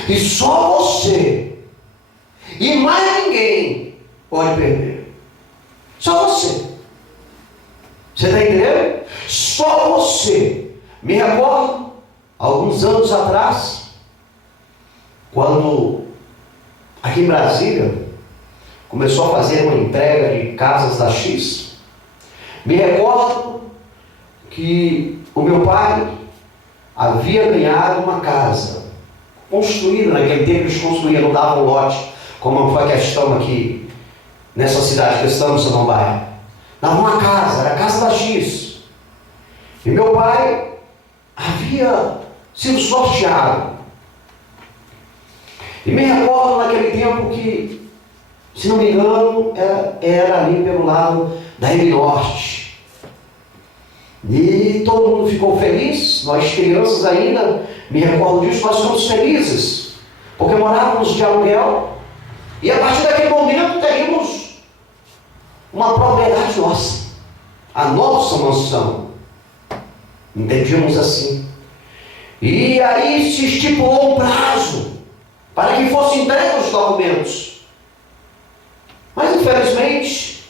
E só você e mais ninguém pode perder. Só você. Você está entendendo? Só você. Me recordo, alguns anos atrás, quando aqui em Brasília começou a fazer uma entrega de casas da X, me recordo que o meu pai havia ganhado uma casa construída. Naquele tempo eles construíam, não davam lote, como foi a questão aqui nessa cidade que estamos, Samambaia. Dava uma casa, era a casa da X. E meu pai havia sido sorteado. E me recordo naquele tempo que, se não me engano, era ali pelo lado da M Norte. E todo mundo ficou feliz, nós crianças ainda, me recordo disso, nós ficamos felizes, porque morávamos de aluguel, e a partir daquele momento teríamos uma propriedade nossa, a nossa mansão. Entendíamos assim. E aí se estipulou um prazo para que fossem entregues os documentos. Mas infelizmente,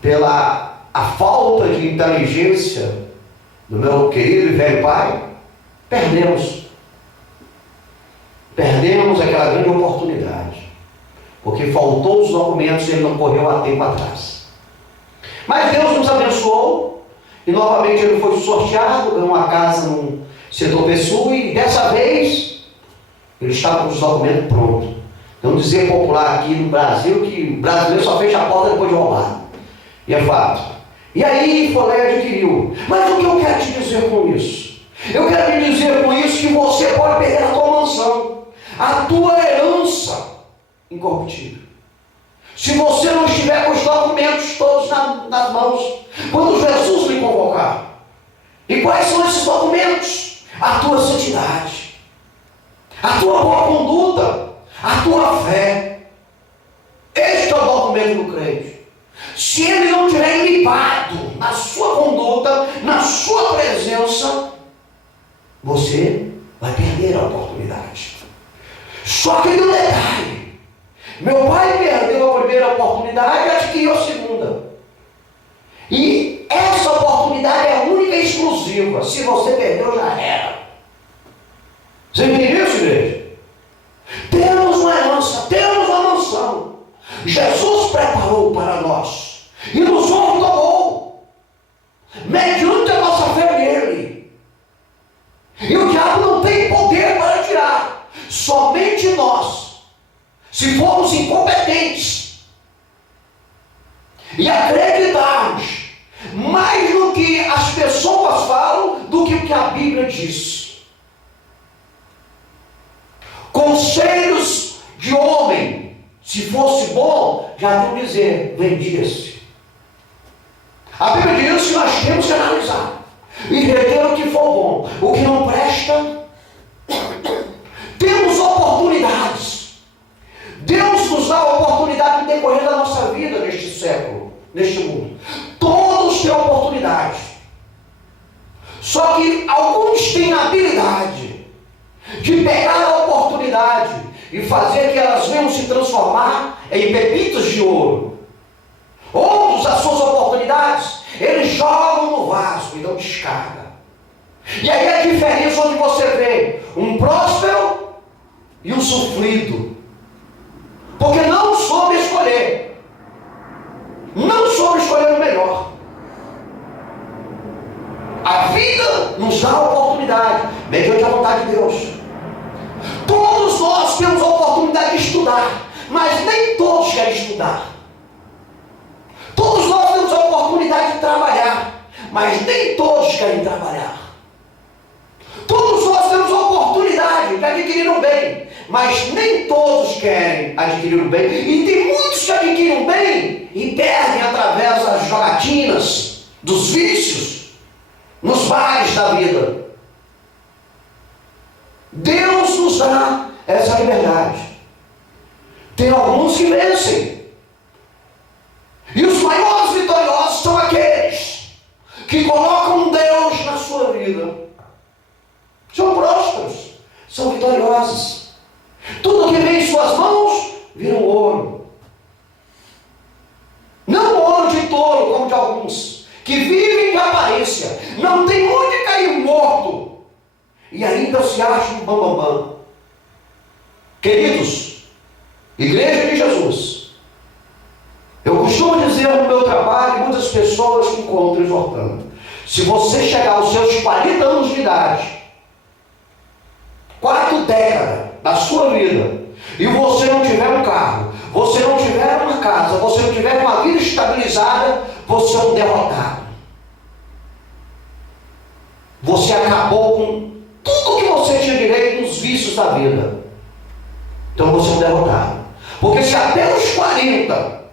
pela a falta de inteligência do meu querido e velho pai, perdemos aquela grande oportunidade, porque faltou os documentos e ele não correu a tempo atrás. Mas Deus nos abençoou e novamente ele foi sorteado, ganhou uma casa no setor Pessoa, e dessa vez ele estava com os documentos prontos. Então dizer popular aqui no Brasil que o brasileiro só fecha a porta depois de roubar. E é fato. E aí foi lá e adquiriu. Mas o que eu quero te dizer com isso? Eu quero te dizer com isso que você pode perder a tua mansão, a tua herança incorruptível, se você não estiver com os documentos todos nas mãos, quando Jesus lhe convocar. E quais são esses documentos? a tua santidade, a tua boa conduta, a tua fé. Este é o documento do crente. Se ele não tiver limpado na sua conduta, na sua presença, você vai perder a oportunidade. Só que tem um detalhe: meu pai perdeu a primeira oportunidade e adquiriu a segunda. E essa oportunidade é única e exclusiva. Se você perdeu, já era. Você entendeu isso, igreja? Temos uma herança, temos uma mansão. Jesus preparou para nós e nos ordenou, mediante a nossa fé nele. E o diabo não tem poder para tirar. Somente nós, se formos incompetentes e acreditarmos mais no que as pessoas falam do que o que a Bíblia diz. Conselhos de homem, se fosse bom, já vou dizer, vendia-se. A Bíblia diz que nós temos que analisar e reter o que for bom. O que não presta, temos oportunidades. Deus nos dá a oportunidade de decorrer da nossa vida neste século, neste mundo. Todos têm oportunidade. Só que alguns têm a habilidade de pegar a oportunidade e fazer que elas venham se transformar em pepitas de ouro. Outros, as suas oportunidades, eles jogam no vaso e dão descarga. E aí a diferença onde você vê um próspero e um sofrido. Porque não soube escolher. Não soube escolher o melhor. A vida nos dá a oportunidade, mediante a vontade de Deus. Todos nós temos a oportunidade de estudar, mas nem todos querem estudar. Todos nós temos a oportunidade de trabalhar, mas nem todos querem trabalhar. Todos nós temos a oportunidade de adquirir um bem, mas nem todos querem adquirir um bem. E tem muitos que adquirem um bem e perdem através das jogatinas, dos vícios, nos bares da vida. Deus nos dá essa liberdade. Tem alguns que vencem. E os maiores vitoriosos são aqueles que colocam Deus na sua vida. São prósperos, são vitoriosos. Tudo que vem em suas mãos vira um ouro. Não ouro de tolo, como de alguns, que vivem de aparência, não tem onde cair morto, e ainda se acham bambambam. Queridos, Igreja de Jesus, eu costumo dizer no meu trabalho, muitas pessoas que encontro exortando: se você chegar aos seus 40 anos de idade, 4 décadas da sua vida, e você não tiver um carro, você não tiver uma casa, você não tiver uma vida estabilizada, você é um derrotado. Você acabou com tudo que você tinha direito nos vícios da vida. Então você é um derrotado. Porque se até os 40,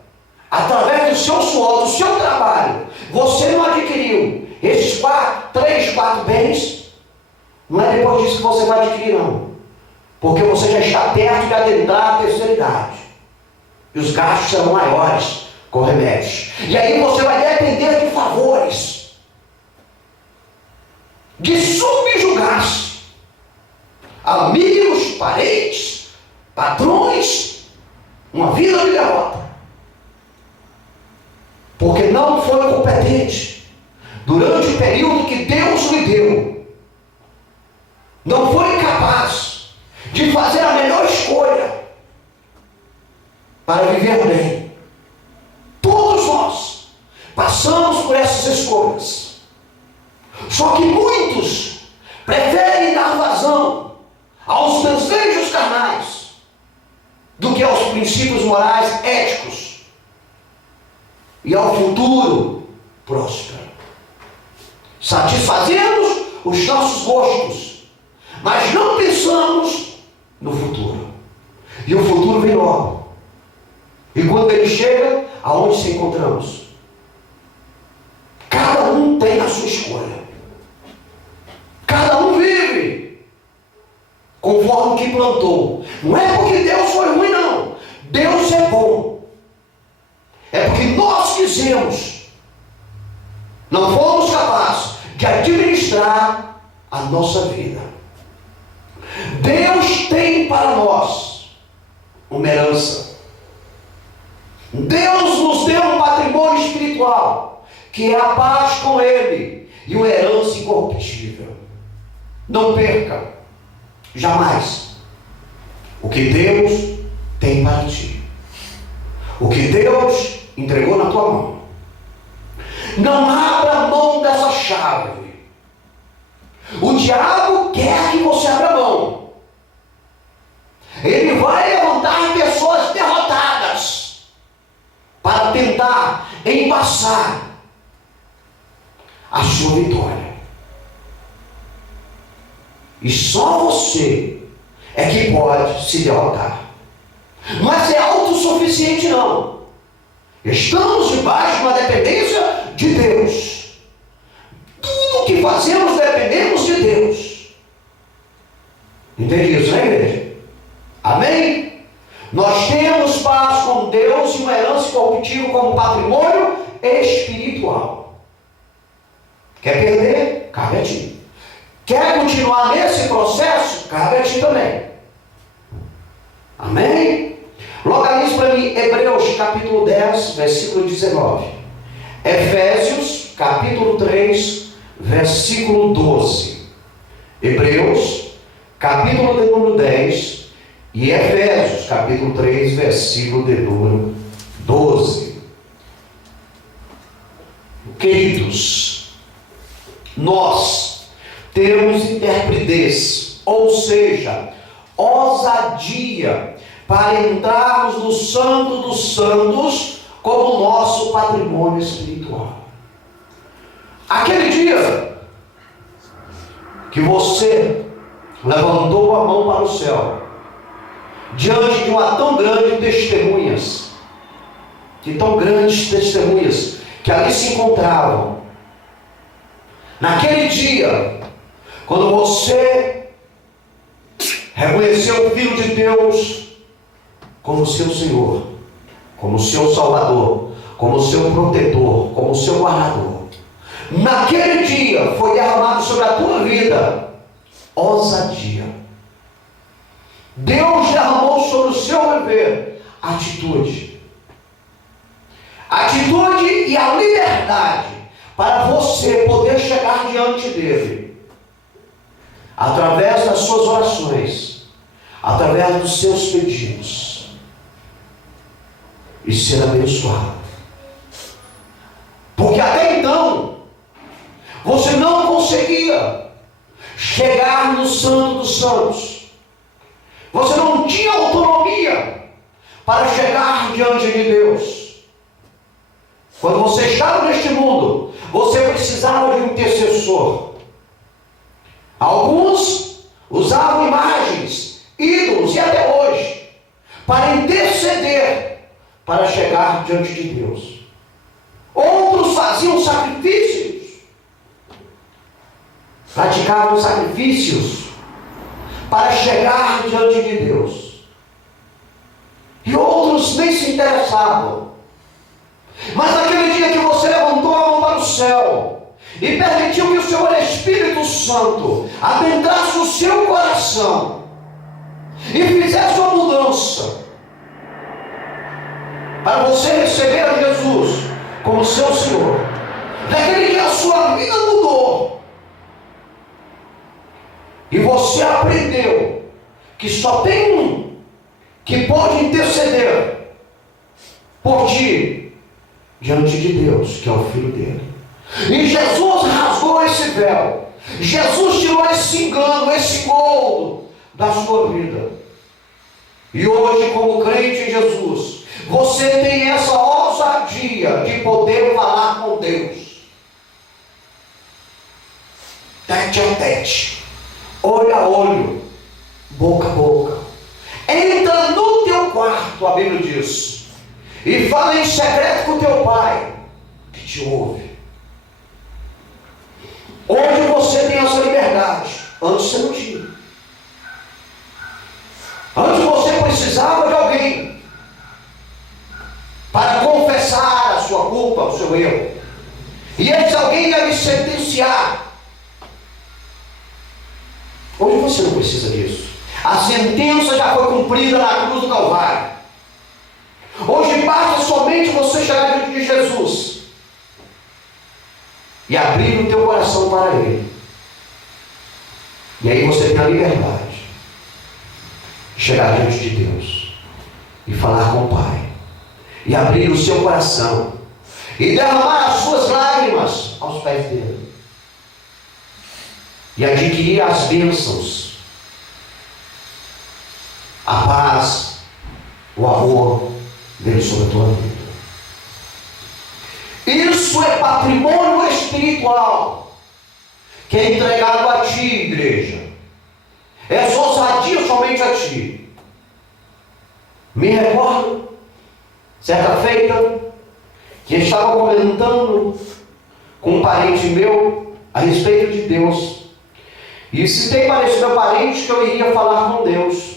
através do seu suor, do seu trabalho, você não adquiriu esses 3, 4 bens, não é depois disso que você vai adquirir, não. Porque você já está perto de adentrar a terceira idade. E os gastos serão maiores com remédios. E aí você vai depender de favores, de subjugar-se. Amigos, parentes, patrões, uma vida de derrota. Porque não foi competente durante o período que Deus lhe deu. Não foi capaz de fazer a melhor escolha para viver bem. Todos nós passamos por essas escolhas. Só que muitos preferem dar vazão aos desejos carnais do que aos princípios morais éticos e ao futuro próspero. Satisfazemos os nossos gostos, mas não pensamos no futuro. E o futuro vem logo. E quando ele chega, aonde se encontramos? Cada um tem a sua escolha. Cada um vive conforme o que plantou. Não é porque Deus foi ruim, não. Deus é bom. É porque nós quisemos, não fomos capazes de administrar a nossa vida. Deus tem para nós uma herança. Deus nos deu um patrimônio espiritual, que é a paz com Ele e uma herança incorruptível. Não perca, jamais, o que Deus tem para ti. O que Deus entregou na tua mão. Não abra mão dessa chave. O diabo quer que você abra mão. Ele vai levantar pessoas derrotadas para tentar embaçar a sua vitória. E só você é que pode se derrotar. Mas é autossuficiente não. Estamos debaixo de uma dependência de Deus. Tudo o que fazemos dependemos de Deus. Entende isso, né, igreja? Amém? Nós temos paz com Deus e uma herança incorruptível como patrimônio espiritual. Quer perder? Cabe a ti. Quer continuar nesse processo? Cabe a ti também. Amém? Localize para mim Hebreus capítulo 10, versículo 19. Efésios capítulo 3, versículo 12. Hebreus capítulo de número 10 e Efésios capítulo 3, versículo de número 12. Queridos, nós temos intrepidez, ou seja, ousadia para entrarmos no Santo dos Santos como nosso patrimônio espiritual. Aquele dia que você levantou a mão para o céu, diante de uma tão grande testemunhas, que ali se encontravam, naquele dia, quando você reconheceu o Filho de Deus como seu Senhor, como seu Salvador, como seu protetor, como seu guardador, naquele dia foi derramado sobre a tua vida ousadia. Deus derramou sobre o seu viver atitude e a liberdade para você poder chegar diante dele através das suas orações, através dos seus pedidos e ser abençoado. Porque até então você não conseguia chegar no Santo dos Santos. Você não tinha autonomia para chegar diante de Deus. Quando você estava neste mundo, você precisava de um intercessor. Alguns usavam imagens, ídolos e até hoje, para interceder, para chegar diante de Deus. Outros faziam sacrifícios, praticavam sacrifícios para chegar diante de Deus. E outros nem se interessavam. Mas naquele dia que você levantou a mão para o céu e permitiu que o Senhor Espírito Santo adentrasse o seu coração e fizesse uma mudança para você receber a Jesus como seu Senhor, naquele dia a sua vida mudou e você aprendeu que só tem um que pode interceder por ti diante de Deus, que é o Filho dele. E Jesus rasgou esse véu. Jesus tirou esse engano, esse engodo da sua vida. E hoje, como crente em Jesus, você tem essa ousadia de poder falar com Deus. Tete a tete, olho a olho, boca a boca. Entra no teu quarto, a Bíblia diz, e fala em secreto com o teu pai, que te ouve. Hoje você tem essa liberdade, antes você não tinha. Antes você precisava de alguém para confessar a sua culpa, o seu erro. E esse alguém ia lhe sentenciar. Hoje você não precisa disso. A sentença já foi cumprida na cruz do Calvário. Hoje basta somente você chegar diante de Jesus e abrir o teu coração para Ele. E aí você tem a liberdade de chegar diante de Deus e falar com o Pai, e abrir o seu coração e derramar as suas lágrimas aos pés dele, e adquirir as bênçãos, a paz, o amor dele sobre a tua vida. Isso é patrimônio espiritual que é entregado a ti, igreja. É ousadia somente a ti. Me recordo, certa feita, que estava comentando com um parente meu a respeito de Deus. E citei para esse meu parente que eu iria falar com Deus.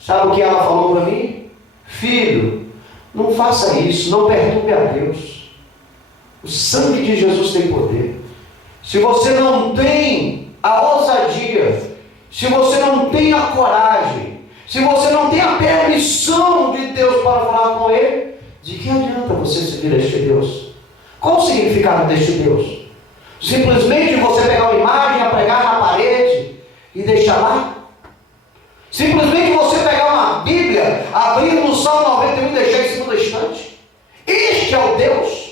Sabe o que ela falou para mim? Filho, não faça isso, não perturbe a Deus. O sangue de Jesus tem poder. Se você não tem a ousadia, se você não tem a coragem, se você não tem a permissão de Deus para falar com Ele, de que adianta você seguir este Deus? Qual o significado deste Deus? Simplesmente você pegar uma imagem, pregar na parede e deixar lá? Simplesmente você pegar uma Bíblia, abrir no Salmo 91 e deixar em cima da estante? Este é o Deus?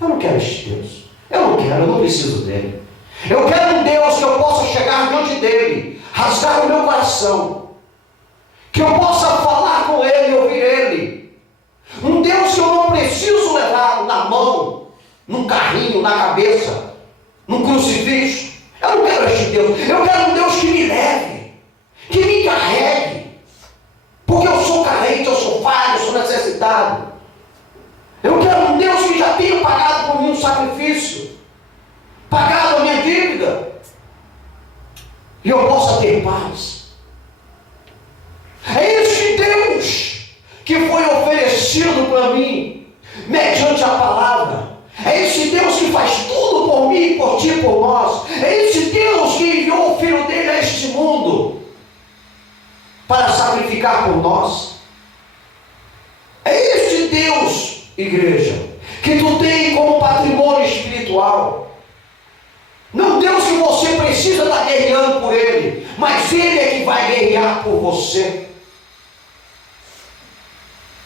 Eu não quero este Deus. Eu não preciso dele. Eu quero um Deus que eu possa chegar diante dele, rasgar o meu coração, que eu possa falar com ele e ouvir ele. Um Deus que eu não preciso levar na mão, num carrinho, na cabeça, num crucifixo. Eu não quero este Deus. Eu quero um Deus que me leve, que me carregue, porque eu sou carente, eu sou falho, eu sou necessitado. Eu quero um Deus que já tenha pagado por mim um sacrifício, pagado a minha dívida, e eu possa ter paz. É este Deus que foi oferecido para mim mediante a palavra. É esse Deus que faz tudo por mim, por ti, por nós. É esse Deus que enviou o Filho dele a este mundo para sacrificar por nós. É este Deus, igreja, que tu tem como patrimônio espiritual. Não Deus que você precisa estar guerreando por Ele, mas Ele é que vai guerrear por você.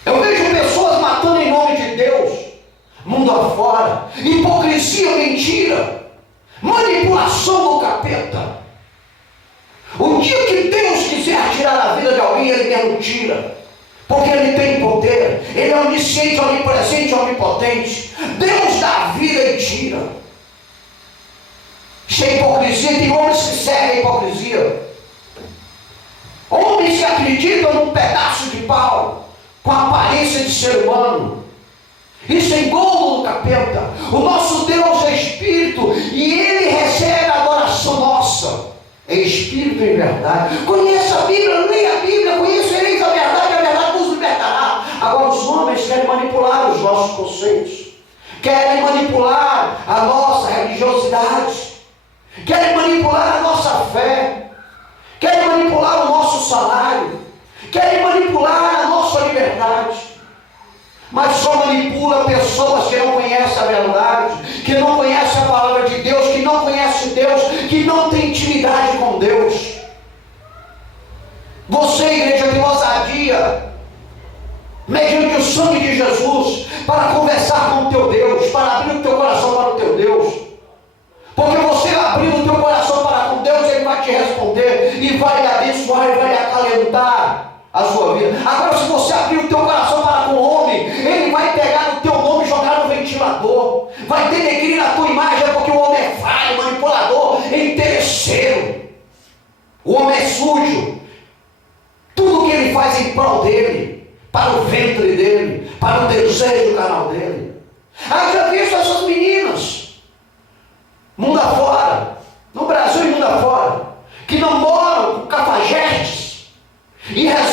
Eu vejo pessoas matando em nome de Deus, mundo afora, hipocrisia, mentira, manipulação do capeta. O dia que Deus quiser tirar a vida de alguém, Ele mesmo tira, porque Ele tem poder. Ele é onisciente, onipresente, onipotente. Deus dá a vida e tira. Cheia de hipocrisia, tem homens que seguem a hipocrisia, homens que acreditam num pedaço de pau, com a aparência de ser humano. Isso é engolo do capeta. O nosso Deus é Espírito e Ele recebe a adoração nossa. É Espírito em verdade. Conheça a Bíblia, leia a Bíblia, conhecereis a verdade vos libertará. Agora os homens querem manipular os nossos conceitos, querem manipular a nossa religiosidade, querem manipular a nossa fé, querem manipular o nosso salário, querem manipular a nossa liberdade. Mas só manipula pessoas que não conhecem a verdade, que não conhecem a palavra de Deus, que não conhecem Deus, que não tem intimidade com Deus. Você, igreja, tem ousadia, mediante o sangue de Jesus, para conversar com o teu Deus, para abrir o teu coração para o teu Deus. Porque você abrindo o teu coração para com Deus, Ele vai te responder e vai lhe abençoar e vai lhe acalentar a sua vida. Agora, se você abrir o teu coração para com o homem, ele vai pegar o teu nome e jogar no ventilador, vai denegrir a tua imagem, porque o homem é falho, manipulador, é interesseiro, o homem é sujo. Tudo que ele faz em prol dele, para o ventre dele, para o desejo carnal dele. Já visto essas meninas mundo afora, no Brasil e mundo afora, que não moram com cafajestes e resolvem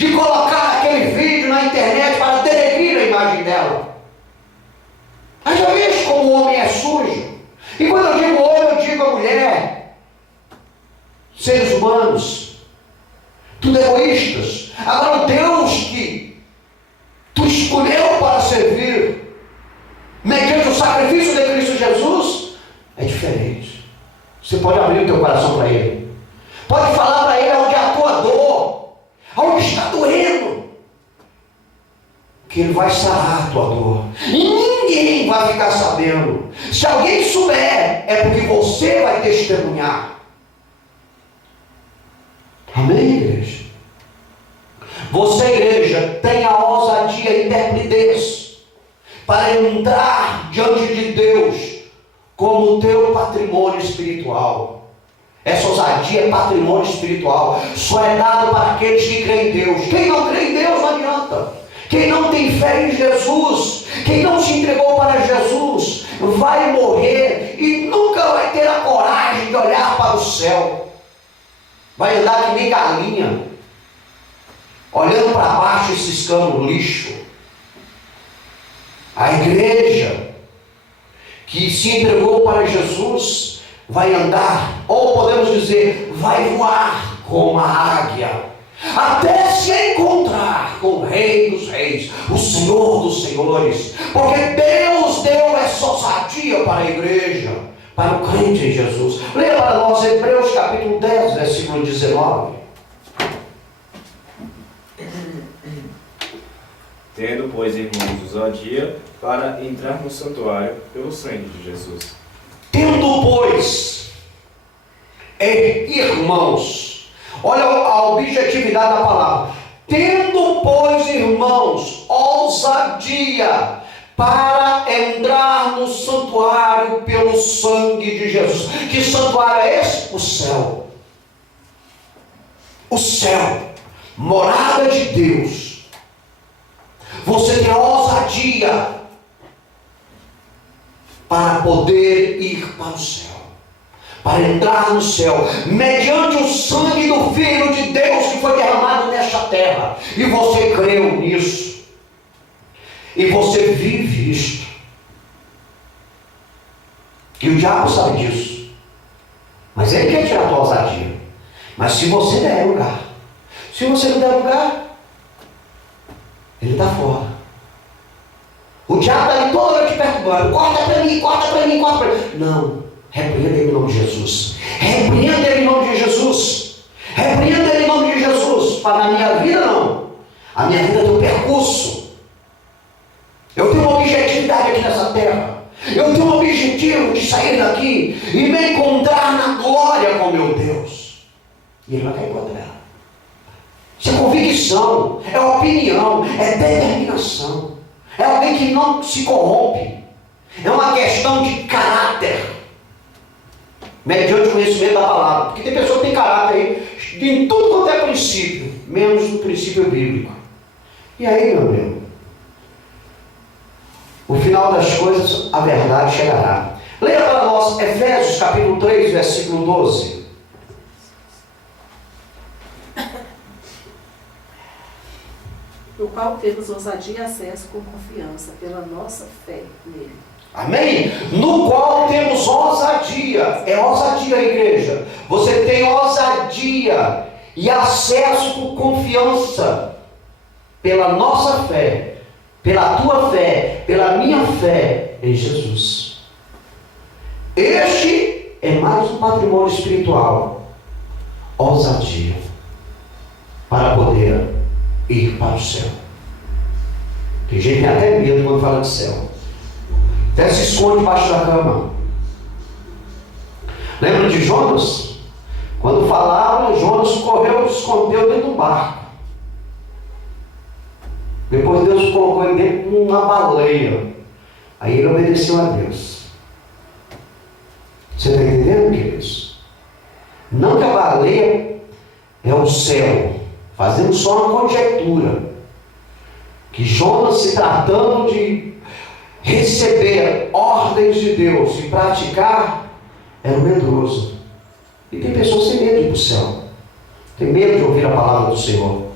de colocar aquele vídeo na internet para denegrir a imagem dela. Mas já viste como o homem é sujo? E quando eu digo homem, eu digo a mulher, seres humanos, tudo egoístas. Agora o Deus que tu escolheu para servir, mediante o sacrifício de Cristo Jesus, é diferente. Você pode abrir o teu coração para Ele. Pode falar para Ele onde é a tua dor, onde está doendo, que Ele vai sarar a tua dor. E ninguém vai ficar sabendo. Se alguém souber, é porque você vai testemunhar. Amém, igreja? Você, igreja, tem a ousadia e intrepidez para entrar diante de Deus como o teu patrimônio espiritual. Essa ousadia é patrimônio espiritual. Só é dado para aqueles que creem em Deus. Quem não crê em Deus não adianta. Quem não tem fé em Jesus, quem não se entregou para Jesus, vai morrer e nunca vai ter a coragem de olhar para o céu. Vai andar que nem galinha, olhando para baixo e ciscando o lixo. A igreja que se entregou para Jesus vai andar, ou podemos dizer, vai voar como a águia, até se encontrar com o Rei dos Reis, o Senhor dos Senhores, porque Deus deu essa ousadia para a igreja, para o crente em Jesus. Leia para nós Hebreus capítulo 10, versículo 19. Tendo, pois, irmãos, ousadia para entrar no santuário pelo sangue de Jesus. Tendo, pois, irmãos, olha a objetividade da palavra. Tendo, pois, irmãos, ousadia para entrar no santuário pelo sangue de Jesus. Que santuário é esse? O céu. O céu, morada de Deus. Você tem ousadia para poder ir para o céu, para entrar no céu, mediante o sangue do Filho de Deus que foi derramado nesta terra. E você creu nisso, e você vive isto. E o diabo sabe disso, mas ele quer tirar a tua ousadia. Mas se você der lugar, se você não der lugar, ele está fora. O diabo está ali toda hora te perturbando. Corta para mim, corta para mim, corta para mim. Não, repreenda ele em nome de Jesus. Repreenda ele em nome de Jesus. Repreenda ele em nome de Jesus. Para a minha vida não. A minha vida tem um percurso. Eu tenho uma objetividade aqui nessa terra. Eu tenho um objetivo de sair daqui e me encontrar na glória com meu Deus. E ele vai cair contra ela. Isso é convicção, é opinião, é determinação. É alguém que não se corrompe. É uma questão de caráter, mediante o conhecimento da palavra. Porque tem pessoa que tem caráter aí, em tudo quanto é princípio, menos no princípio bíblico. E aí, meu amigo, o final das coisas, a verdade chegará. Leia para nós Efésios capítulo 3, versículo 12. No qual temos ousadia e acesso com confiança, pela nossa fé nele. Amém? No qual temos ousadia. É ousadia, igreja. Você tem ousadia e acesso com confiança pela nossa fé, pela tua fé, pela minha fé em Jesus. Este é mais um patrimônio espiritual. Ousadia para poder ir para o céu. Tem gente que tem até medo quando fala de céu. Até se esconde debaixo da cama. Lembra de Jonas? Quando falaram, Jonas correu e se escondeu dentro do barco. Depois Deus colocou ele dentro de uma baleia. Aí ele obedeceu a Deus. Você está entendendo, queridos? Não que a baleia é o céu. Fazendo só uma conjectura. Que Jonas, se tratando de receber ordens de Deus e praticar, era um medroso. E tem pessoas sem medo de ir para o céu. Tem medo de ouvir a palavra do Senhor.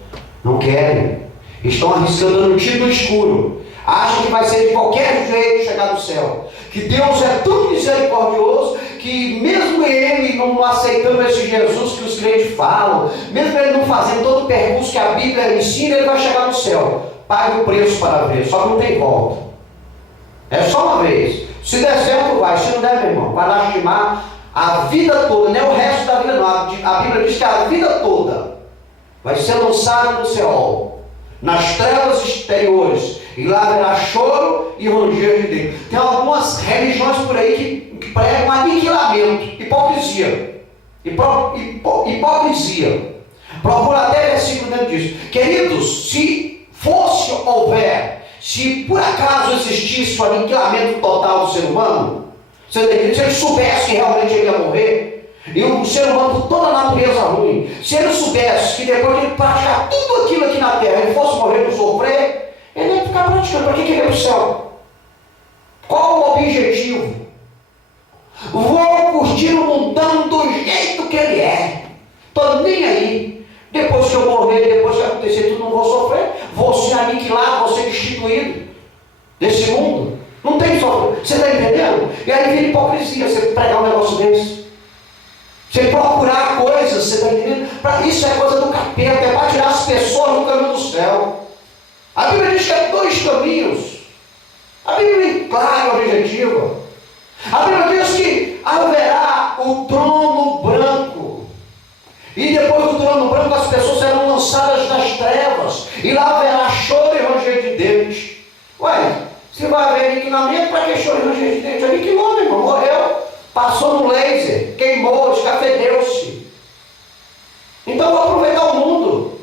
Não querem. Estão arriscando no tiro no escuro. Acham que vai ser de qualquer jeito chegar no céu. Que Deus é tão misericordioso que mesmo ele não aceitando esse Jesus que os crentes falam, mesmo ele não fazendo todo o percurso que a Bíblia ensina, ele vai chegar no céu. Pague o preço para ver, só que não tem volta. É só uma vez. Se der certo, vai. Se não der, meu irmão, vai lastimar a vida toda, não é o resto da vida não. A Bíblia diz que a vida toda vai ser lançada no Seol, nas trevas exteriores, e lá haverá choro e ranger de dentro. Tem algumas religiões por aí que pregam aniquilamento, hipocrisia. Hipocrisia. Procura até versículo dentro disso. Queridos, se por acaso existisse o aniquilamento total do ser humano, se ele soubesse que realmente ele ia morrer, e o ser humano por toda a natureza ruim, se ele soubesse que depois de ele praticar tudo aquilo aqui na terra, ele fosse morrer e sofrer, ele ia ficar praticando. Para que ele ia para o céu? Qual o objetivo? Vou curtir o mundão do jeito que ele é. Estou nem aí. Depois que eu morrer, depois que acontecer tudo, não vou sofrer. Vou ser aniquilado, vou ser destituído desse mundo. Não tem sofrimento. Você está entendendo? E aí vira hipocrisia você pregar um negócio desse. Você procurar coisas, você está entendendo? Isso é coisa do capeta, é para tirar as pessoas do caminho do céu. A Bíblia diz que há dois caminhos. A Bíblia é clara e objetiva. A Bíblia diz que haverá o trono branco. E depois do trono branco as pessoas serão lançadas nas trevas. E lá haverá choro e ranger de dentes. Ué, se vai haver aniquilamento, para que choro e ranger de dentes? Aniquilou, meu irmão, morreu. Passou no laser, queimou, escafedeu-se. Então vou aproveitar o mundo.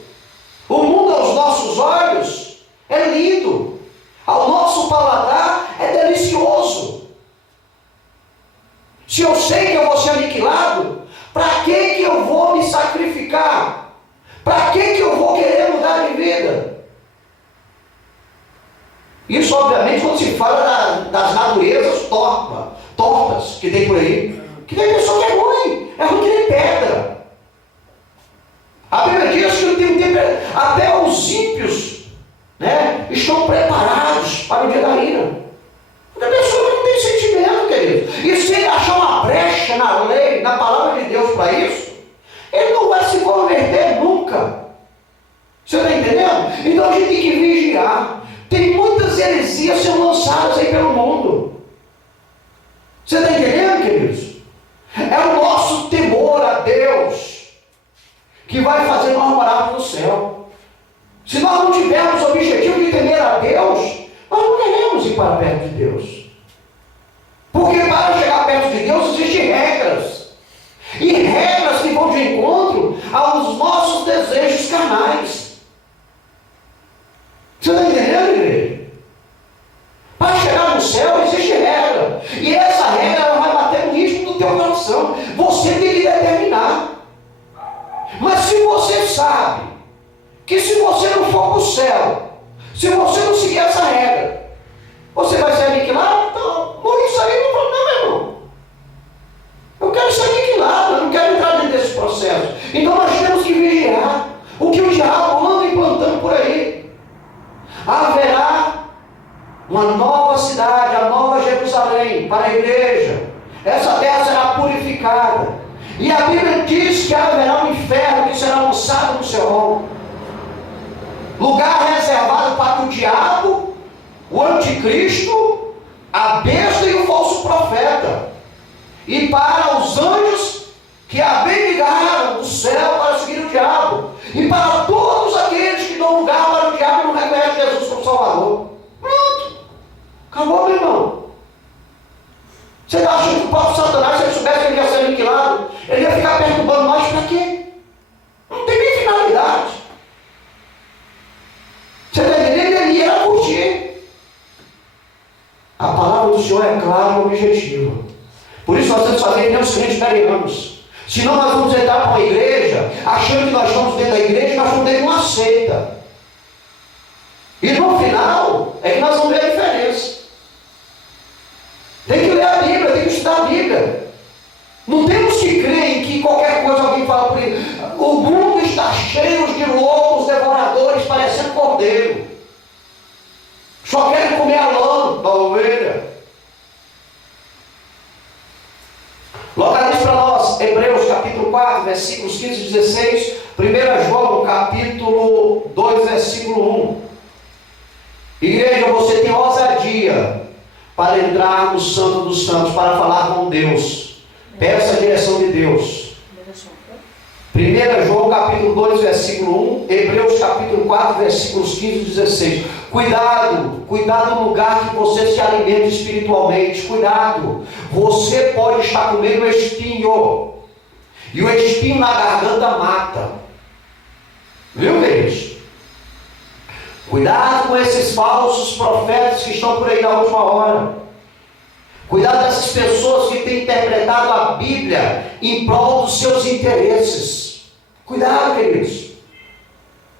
O mundo aos nossos olhos é lindo. Ao nosso paladar é delicioso. Se eu sei que eu vou ser aniquilado, para que eu vou me sacrificar? Para que eu vou querer mudar de vida? Isso, obviamente, quando se fala das naturezas tortas que tem por aí. Que tem pessoa que é ruim que nem pedra. A Bíblia diz que até os ímpios, né, estão preparados para o dia da ira. Porque a pessoa que não tem sentimento, querido. E se ele achar uma brecha na lei, na palavra de Deus para isso, ele não vai se converter nunca. Você está entendendo? Então a gente tem que vigiar. Tem muitas heresias sendo lançadas aí pelo mundo. Você está entendendo, queridos? É o nosso temor a Deus que vai fazer nós morarmos no céu. Se nós não tivermos o objetivo de temer a Deus, nós não queremos ir para perto de Deus. Porque para chegar perto de Deus existem regras. E regras que vão de encontro aos nossos desejos carnais. Você está entendendo, igreja? Para chegar no céu existe regra. E essa regra ela vai bater no ritmo do teu coração. Você tem que determinar. Mas se você sabe que se você não for para o céu, se você não seguir essa regra, você vai ser aniquilado? Então, por isso aí não é problema, irmão. Eu quero ser aniquilado, eu não quero entrar dentro desse processo. Então nós temos que vigiar o que o diabo anda implantando por aí. Haverá uma nova cidade, a nova Jerusalém, para a igreja. Essa terra será purificada. E a Bíblia diz que haverá um inferno que será lançado no Seol. Lugar reservado para o diabo, o anticristo, a besta e o falso profeta. E para os anjos que abnegaram do céu para seguir o diabo. E para todos aqueles que dão lugar para o diabo e não reconhecem Jesus como Salvador. Pronto. Acabou, meu irmão. Você está achando que o próprio Satanás, se ele soubesse que ele ia ser aniquilado, ele ia ficar perturbando nós para quê? Não tem nem finalidade. Você está entendendo? Ele ia curtir. A palavra do Senhor é clara e objetiva. Por isso nós temos que fazer que nem os crentes galianos. Senão nós vamos entrar para uma igreja, achando que nós estamos dentro da igreja e nós estamos dentro de uma seita. E no final, é que nós vamos ver a diferença. Tem que ler a Bíblia, tem que estudar a Bíblia. Não temos que crer em que qualquer coisa alguém fala por aí. O mundo está cheio de loucos, devoradores, versículos 15 e 16. 1 João, capítulo 2, versículo 1. Igreja, você tem ousadia para entrar no Santo dos Santos, para falar com Deus. Peça a direção de Deus. 1 João capítulo 2, versículo 1, Hebreus capítulo 4, versículos 15 e 16. Cuidado no lugar que você se alimenta espiritualmente. Cuidado, você pode estar comendo espinho, e o espinho na garganta mata. Viu, queridos? Cuidado com esses falsos profetas que estão por aí na última hora. Cuidado dessas pessoas que têm interpretado a Bíblia em prol dos seus interesses. Cuidado, queridos.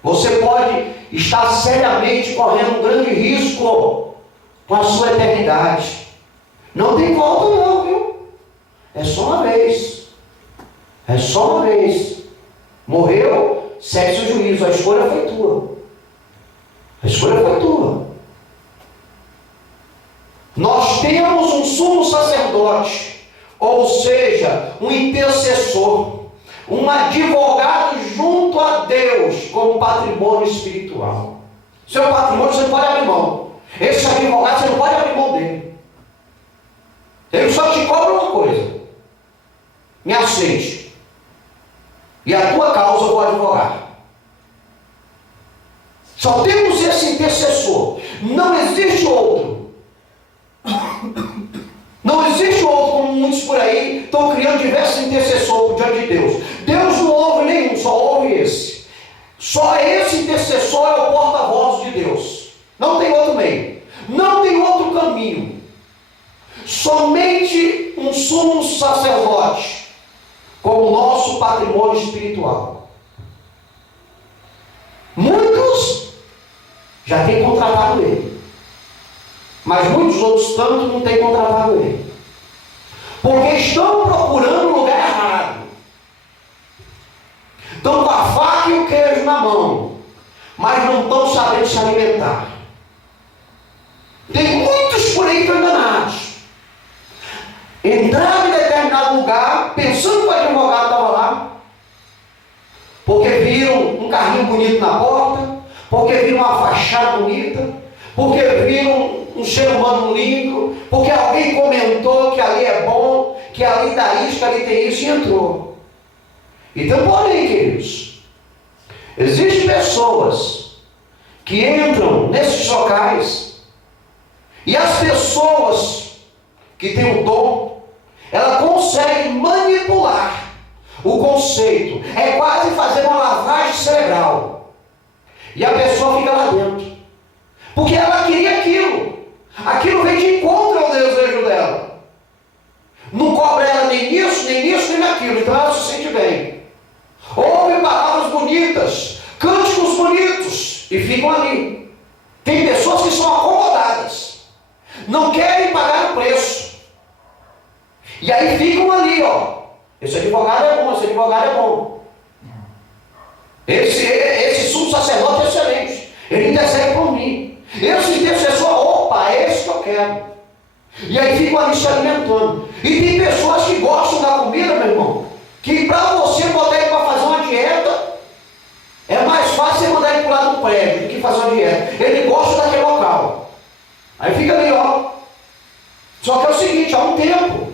Você pode estar seriamente correndo um grande risco com a sua eternidade. Não tem volta não, viu? É só uma vez. É só uma vez. Morreu, segue o juízo. A escolha foi tua. A escolha foi tua. Nós temos um sumo sacerdote, ou seja, um intercessor, um advogado junto a Deus como patrimônio espiritual. Seu patrimônio você não pode abrir mão. Esse advogado você não pode abrir mão dele. Ele só te cobra uma coisa: me aceite, e a tua causa eu vou advogar. Só temos esse intercessor. Não existe outro. Não existe outro, como muitos por aí estão criando diversos intercessores diante de Deus. Deus não ouve nenhum, só ouve esse. Só esse intercessor é o porta-voz de Deus. Não tem outro meio. Não tem outro caminho. Somente um sumo sacerdote como nosso patrimônio espiritual. Muitos já têm contratado ele, mas muitos outros tanto não têm contratado ele, porque estão procurando o lugar errado. Estão com a faca e o queijo na mão, mas não estão sabendo se alimentar. Tem muitos por aí que estão enganados. Entraram em determinado lugar, pensando que o advogado estava lá, porque viram um carrinho bonito na porta, porque viram uma fachada bonita, porque viram um ser humano lindo, porque alguém comentou que ali é bom, que ali dá isso, que ali tem isso, e entrou. Então, porém, queridos, existem pessoas que entram nesses locais, e as pessoas que têm o dom, ela consegue manipular o conceito. É quase fazer uma lavagem cerebral. E a pessoa fica lá dentro, porque ela queria aquilo. Aquilo vem de encontro ao desejo dela. Não cobra ela nem nisso, nem naquilo. Então ela se sente bem. Ouve palavras bonitas, cânticos bonitos, e ficam ali. Tem pessoas que são acomodadas, não querem pagar o preço, e aí ficam ali, ó. Esse advogado é bom, esse advogado é bom. Esse sumo sacerdote é excelente. Ele intercede por mim. Esse intercessor, opa, é esse que eu quero. E aí ficam ali se alimentando. E tem pessoas que gostam da comida, meu irmão, que para você botar ele para fazer uma dieta, é mais fácil você mandar ele para o lado do prédio do que fazer uma dieta. Ele gosta daquele local. Aí fica ali, ó. Só que é o seguinte, há um tempo.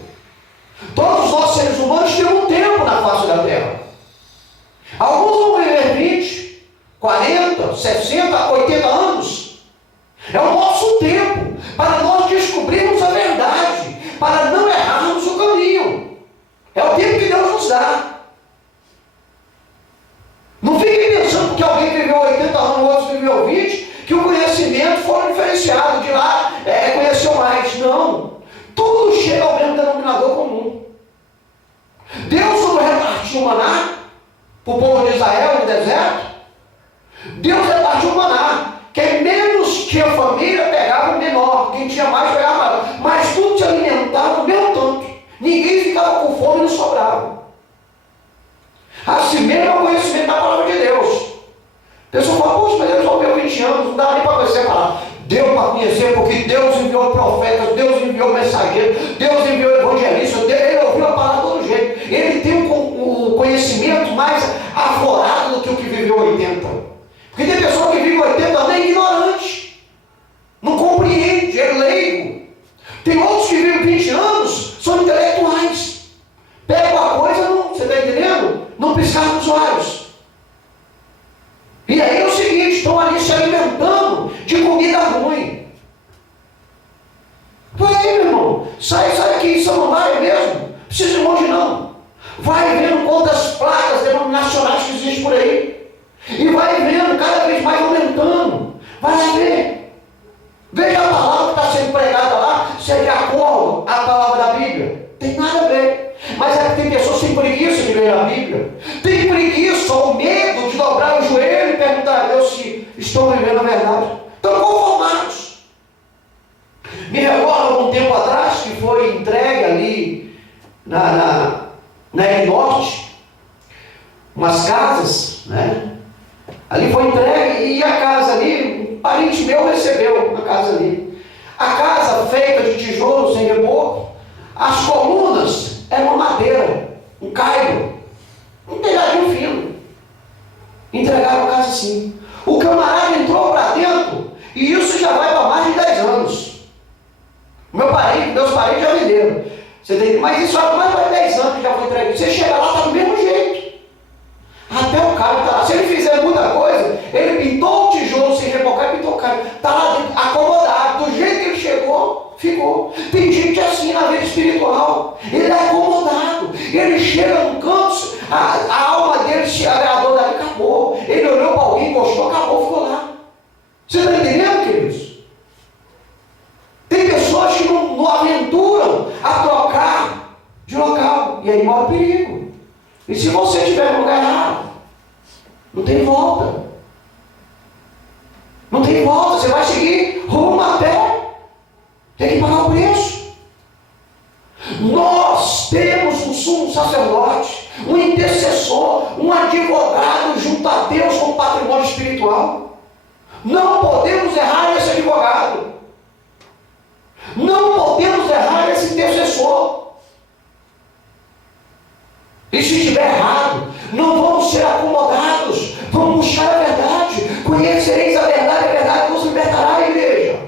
Todos nós seres humanos temos um tempo na face da terra. Alguns vão viver 20, 40, 60, 80 anos. É o nosso tempo para nós descobrirmos a verdade, para não errarmos o caminho. É o tempo que Deus nos dá. Não fiquem pensando que alguém viveu 80 anos, outros viveu 20, que o conhecimento foi diferenciado, de lá conheceu mais. Não. Tudo chega ao mesmo denominador comum. Deus, quando repartiu o maná para o povo de Israel no deserto, Deus repartiu o maná. Quem menos tinha família pegava o menor, quem tinha mais pegava mais. Mas tudo se alimentava do mesmo tanto. Ninguém ficava com fome e não sobrava. Assim mesmo é o conhecimento da palavra de Deus. A pessoa fala, poxa, mas eu só tenho 20 anos, não dá nem para conhecer a palavra. Deu para conhecer porque Deus enviou profetas, Deus enviou mensageiros, Deus enviou evangelistas, ele ouviu a palavra de todo jeito. Ele tem o conhecimento mais arvorado do que o que viveu 80. Porque tem pessoa que vive 80 anos é ignorante, não compreende, é leigo. Tem outros que vivem 20 anos, são intelectuais. Pega uma coisa, não, você está entendendo? Não piscar nos olhos. E aí é o seguinte, estão ali se alimentando de comida ruim. Vai aí, meu irmão, sai aqui em Samambaia mesmo, não precisa ir longe não. Vai vendo quantas placas denominacionais que existem por aí. E vai vendo cada vez mais aumentando. Vai lá ver. Veja a palavra que está sendo pregada lá, se é de acordo à palavra da Bíblia. Tem nada a ver. Mas é que tem pessoas sem preguiça de ler a Bíblia. Tem preguiça ou medo de dobrar o joelho e perguntar a Deus se estão vivendo a verdade. Estão conformados. Me recordo algum tempo atrás que foi entregue ali na Norte umas casas, né? Ali foi entregue e a casa ali, um parente meu recebeu a casa ali. A casa feita de tijolo sem reboco, as colunas eram uma madeira, um caibro, um telhadinho fino. Entregaram a casa assim. O camarada entrou para dentro e isso já vai para mais de 10 anos. Meus parentes já venderam. Você tem, mas isso há mais de 10 anos que já foi entregue. Você chega lá, está do mesmo jeito. Até o cara está lá. Se ele fizer muita coisa, ele pintou o tijolo sem rebocar e pintou o cara. Está lá dentro, acomodado. Do jeito que ele chegou, ficou. Tem gente assim na vida espiritual. Ele é acomodado. Ele chega no canto, a alma dele se agradou dali, acabou. Ele olhou para alguém, gostou, acabou, ficou lá. Você está entendendo, queridos? Tem pessoas que não aventuram a trocar de local. E aí mora o perigo. E se você estiver no lugar errado, não tem volta. Não tem volta. Você vai seguir rumo até ter que pagar o preço. Nós temos um sumo sacerdote, um intercessor, um advogado junto a Deus com patrimônio espiritual. Não podemos errar esse advogado. Não podemos errar esse intercessor. E se estiver errado, não vamos ser acomodados, vamos buscar a verdade. Conhecereis a verdade vos libertará, igreja.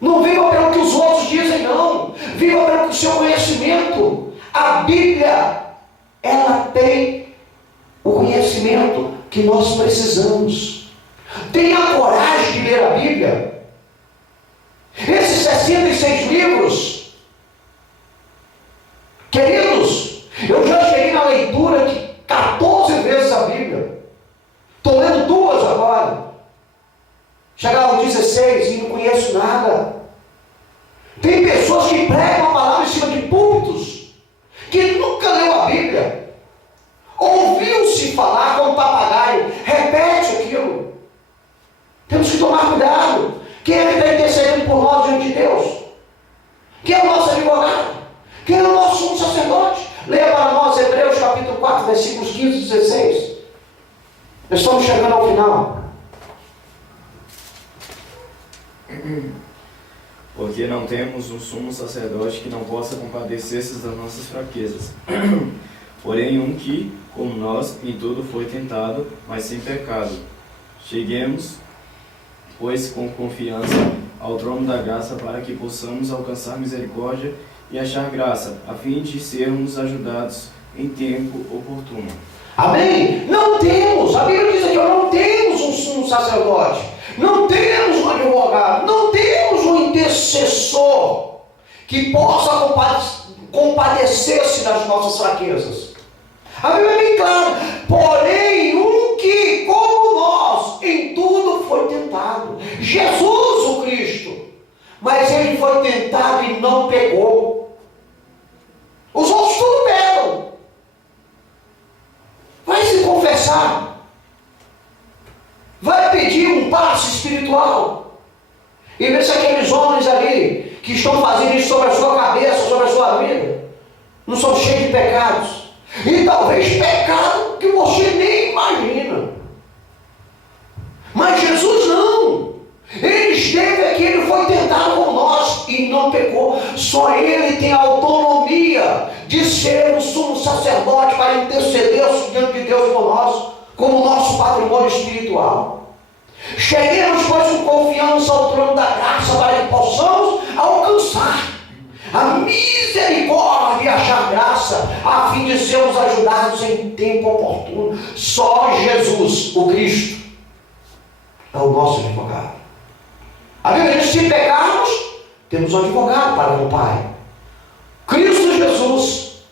Não viva pelo que os outros dizem, não. Viva pelo que o seu conhecimento. A Bíblia, ela tem o conhecimento que nós precisamos. Tenha coragem de ler a Bíblia. Esses 66 livros, queridos, eu já cheguei na leitura de 14 vezes a Bíblia. Estou lendo 2 agora. Chegaram 16 e não conheço nada. Tem pessoas que pregam a palavra em cima de púlpitos, que nunca leu a Bíblia. Ouviu-se falar como papagaio, repete aquilo. Temos que tomar cuidado. Quem é que está intercedendo por nós diante de Deus? Quem é o nosso advogado? Quem é o nosso sumo sacerdote? Leia para nós Hebreus capítulo 4, versículos 15 e 16. Nós estamos chegando ao final. Porque não temos um sumo sacerdote que não possa compadecer-se das nossas fraquezas. Porém, um que, como nós, em tudo foi tentado, mas sem pecado. Cheguemos, pois, com confiança ao trono da graça, para que possamos alcançar misericórdia e achar graça, a fim de sermos ajudados em tempo oportuno. Amém? Não temos, a Bíblia diz aqui, não temos um sumo sacerdote, não temos um advogado, não temos um intercessor que possa compadecer-se das nossas fraquezas. A Bíblia é bem clara, porém um que, como nós, em tudo foi tentado. Jesus o Cristo, mas ele foi tentado e não pecou. Os outros tudo pegam. Vai se confessar, vai pedir um passe espiritual e ver se aqueles homens ali que estão fazendo isso sobre a sua cabeça, sobre a sua vida, não são cheios de pecados, e talvez pecado que você nem imagina. Mas Jesus não. Ele esteve aqui, ele foi tentado como nós e não pecou. Só ele tem a autonomia de ser um sumo sacerdote para interceder Deus por nós, como nosso patrimônio espiritual. Cheguemos, pois, com confiança ao trono da graça, para que possamos alcançar a misericórdia e achar graça, a fim de sermos ajudados em tempo oportuno. Só Jesus, o Cristo, é o nosso advogado. A Bíblia diz: se pecarmos, temos um advogado para com o Pai, Cristo Jesus,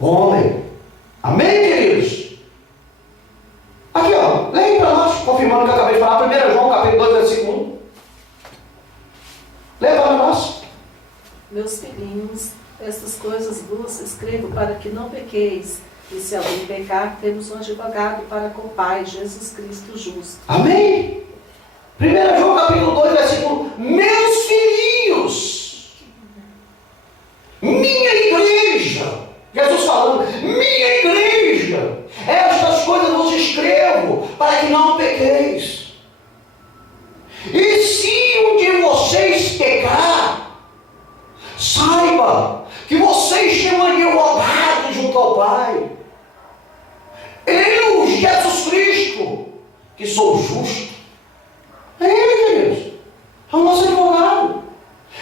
o homem. Amém, queridos? Aqui, ó, leia para nós, confirmando o que eu acabei de falar, 1 João capítulo 2, versículo 1. Leia para nós. Meus filhinhos, estas coisas vos escrevo para que não pequeis. E se alguém pecar, temos um advogado para com o Pai, Jesus Cristo justo. Amém? 1 João capítulo 2, versículo 1. Meus filhinhos, minha igreja, Jesus falando, minha igreja, estas coisas vos escrevo para que não pequeis. E se um de vocês pecar, saiba que vocês têm um advogado junto ao Pai. Eu, Jesus Cristo, que sou justo. É Ele, queridos. É o nosso advogado.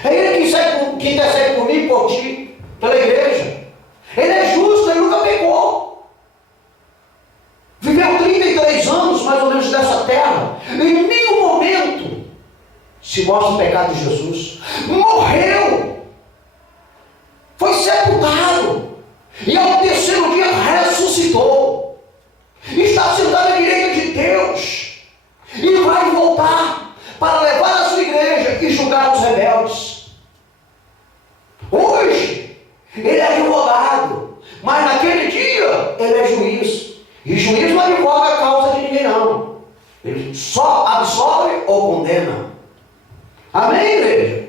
É Ele que intercede por mim e por ti, pela igreja. Ele é justo, Ele nunca pecou. Viveu 33 anos, mais ou menos, nessa terra. Em nenhum momento se mostra o pecado de Jesus. Morreu. Foi sepultado. E ao terceiro dia ressuscitou. Está sentado à direita de Deus. E vai voltar para levar a sua igreja e julgar os rebeldes. Hoje, ele é advogado. Mas naquele dia, ele é juiz. E juiz não advoga a causa de ninguém, não. Ele só absolve ou condena. Amém, igreja?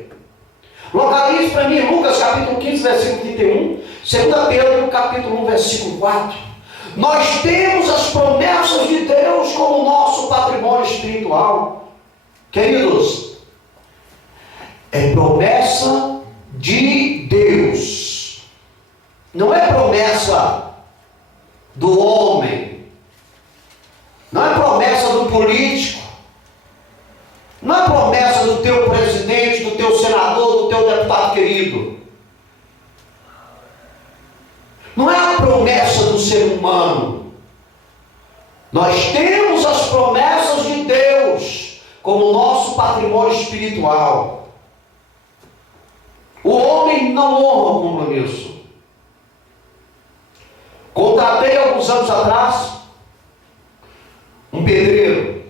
Localize para mim Lucas capítulo 15, versículo 31, 2 Pedro capítulo 1, versículo 4. Nós temos as promessas de Deus como nosso patrimônio espiritual. Queridos, é promessa de Deus. Não é promessa do homem. Não é promessa do político. Não é promessa do teu presidente, do teu senador, do teu deputado querido. Não é a promessa do ser humano. Nós temos as promessas de Deus como nosso patrimônio espiritual. O homem não honra o compromisso. Contratei alguns anos atrás um pedreiro.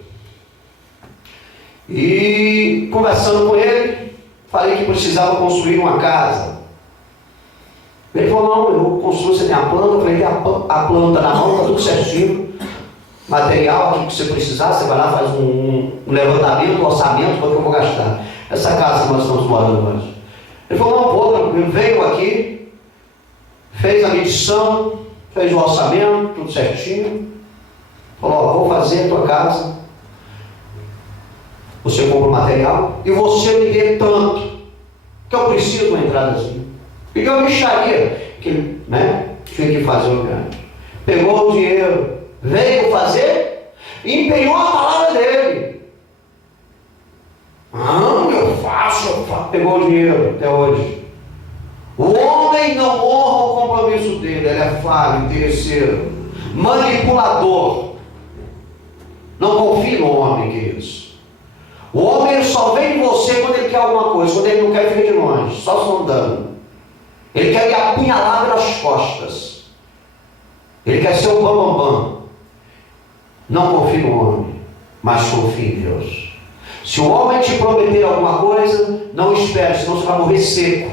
E conversando com ele, falei que precisava construir uma casa. Ele falou: não, eu construo, você tem a planta. Eu falei: tem a planta na mão, está tudo certinho. Material aqui que você precisar, você vai lá, faz um levantamento, um orçamento, quanto eu vou gastar. Essa casa que nós estamos morando hoje. Ele falou: não, pô, tranquilo. Veio aqui, fez a medição, fez o orçamento, tudo certinho. Falou: ó, vou fazer a tua casa. Você compra o material e você me dê tanto, que eu preciso de uma entradazinha. E eu mexaria, que tinha que fazer o grande. Pegou o dinheiro, veio fazer e empenhou a palavra dele. Eu faço. Pegou o dinheiro até hoje. O homem não honra o compromisso dele, ele é falho, interesseiro, manipulador. Não confie no homem, queridos. O homem ele só vem em você quando ele quer alguma coisa. Quando ele não quer, fica de longe, só se não dando. Ele quer lhe apunhalar nas costas. Ele quer ser o bambambam. Não confie no homem, mas confie em Deus. Se o homem te prometer alguma coisa, não espere, senão você vai morrer seco.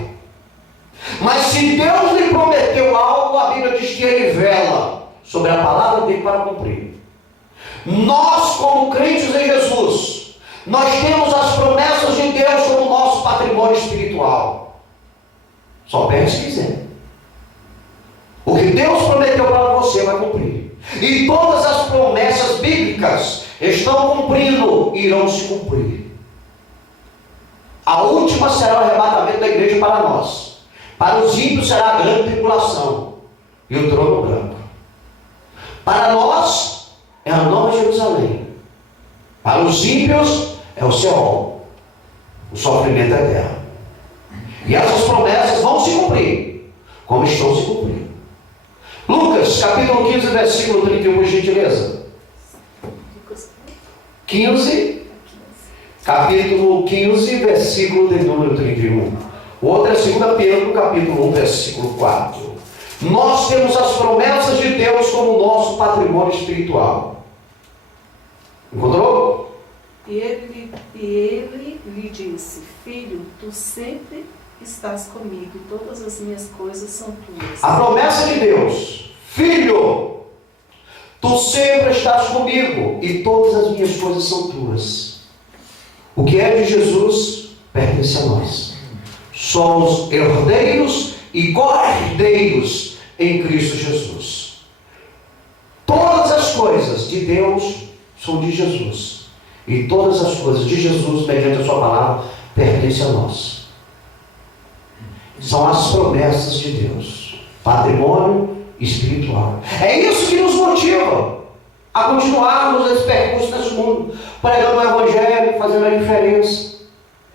Mas se Deus lhe prometeu algo, a Bíblia diz que ele vela sobre a palavra dele para cumprir. Nós, como crentes em Jesus, nós temos as promessas de Deus como nosso patrimônio espiritual. Só pede se quiser. O que Deus prometeu para você vai cumprir. E todas as promessas bíblicas estão cumprindo e irão se cumprir. A última será o arrebatamento da igreja para nós. Para os ímpios será a grande tribulação e o trono branco. Para nós é a Nova Jerusalém. Para os ímpios é o Seol, o sofrimento eterno. E essas promessas vão se cumprir, como estão se cumprindo. Lucas, capítulo 15, versículo 31, por gentileza. 15, capítulo 15, versículo de número 31. O outro é 2 Pedro, capítulo 1, versículo 4. Nós temos as promessas de Deus como nosso patrimônio espiritual. Encontrou? E ele lhe disse: Filho, tu sempre estás comigo, e todas as minhas coisas são tuas. A promessa de Deus: Filho, tu sempre estás comigo, e todas as minhas coisas são tuas. O que é de Jesus pertence a nós. Somos herdeiros e co-herdeiros em Cristo Jesus. Todas as coisas de Deus são de Jesus. E todas as coisas de Jesus, mediante a sua palavra, pertencem a nós. São as promessas de Deus. Patrimônio espiritual. É isso que nos motiva a continuarmos esse percurso nesse mundo, pregando o Evangelho, fazendo a diferença,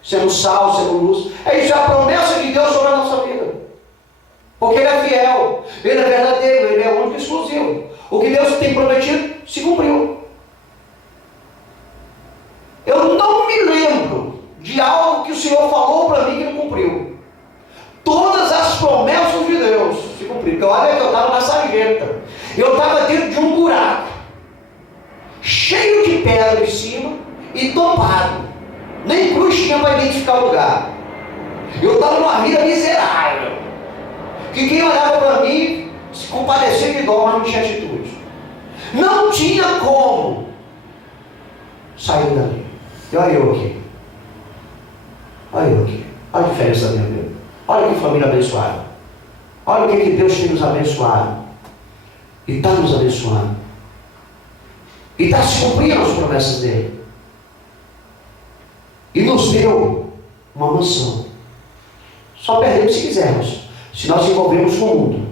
sendo sal, sendo luz. É isso, é a promessa de Deus sobre a nossa vida. Porque Ele é fiel, Ele é verdadeiro, Ele é único e exclusivo. O que Deus tem prometido se cumpriu. Eu não me lembro de algo que o Senhor falou para mim que não cumpriu. Todas as promessas de Deus se cumpriram. Porque olha que eu estava na sarjeta. Eu estava dentro de um buraco, cheio de pedra em cima e topado. Nem cruz tinha para identificar o lugar. Eu estava numa vida miserável. Que quem olhava para mim se compadecia de dó, mas não tinha atitude. Não tinha como sair dali. E olha eu aqui. Olha eu aqui. Olha a diferença da minha vida. Olha que família abençoada. Olha o que Deus tem nos abençoado. E está nos abençoando. E está se cumprindo as promessas dele. E nos deu uma mansão. Só perdemos se quisermos. Se nós nos envolvermos com o mundo.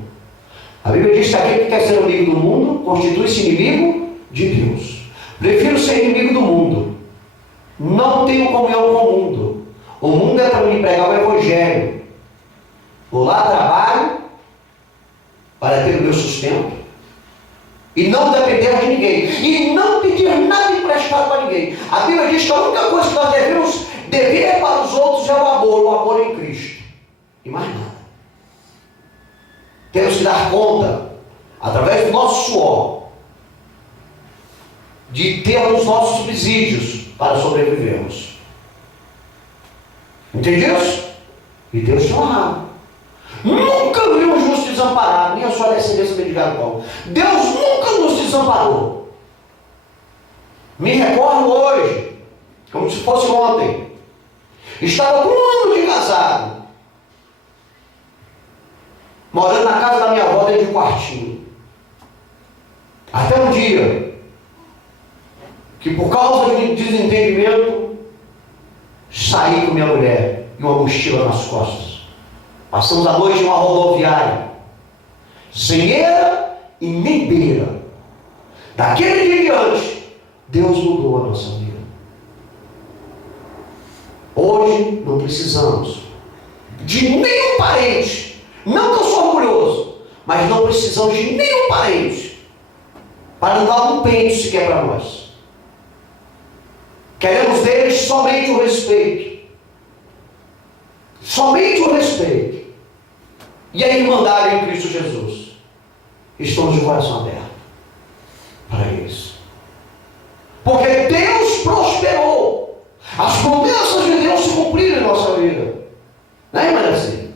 A Bíblia diz que aquele que quer ser amigo do mundo constitui-se inimigo de Deus. Prefiro ser inimigo do mundo. Não tenho comunhão com o mundo. O mundo é para me pregar o Evangelho. Vou lá, trabalho para ter o meu sustento e não depender de ninguém e não pedir nada emprestado para ninguém. A Bíblia diz que a única coisa que nós devemos dever para os outros é o amor em Cristo e mais nada. Temos que dar conta, através do nosso suor, de termos nossos subsídios para sobrevivermos. Entende isso? E Deus te honra. Nunca viu um justo desamparado, nem a sua descendência mendigar pão. Deus nunca nos desamparou. Me recordo hoje, como se fosse ontem. Estava com um ano de casado, morando na casa da minha avó dentro de um quartinho. Até um dia, que por causa de desentendimento, saí com minha mulher e uma mochila nas costas. Passamos a noite em uma rodoviária, sem eira e nem beira. Daquele dia em diante, Deus mudou a nossa vida. Hoje não precisamos de nenhum parente. Não que eu sou orgulhoso, mas não precisamos de nenhum parente para não dar um pente sequer para nós. Queremos deles somente o respeito. Somente o respeito. E a irmandade em Cristo Jesus. Estamos de coração aberto para eles. Porque Deus prosperou. As promessas de Deus se cumpriram em nossa vida. Não é, irmã assim?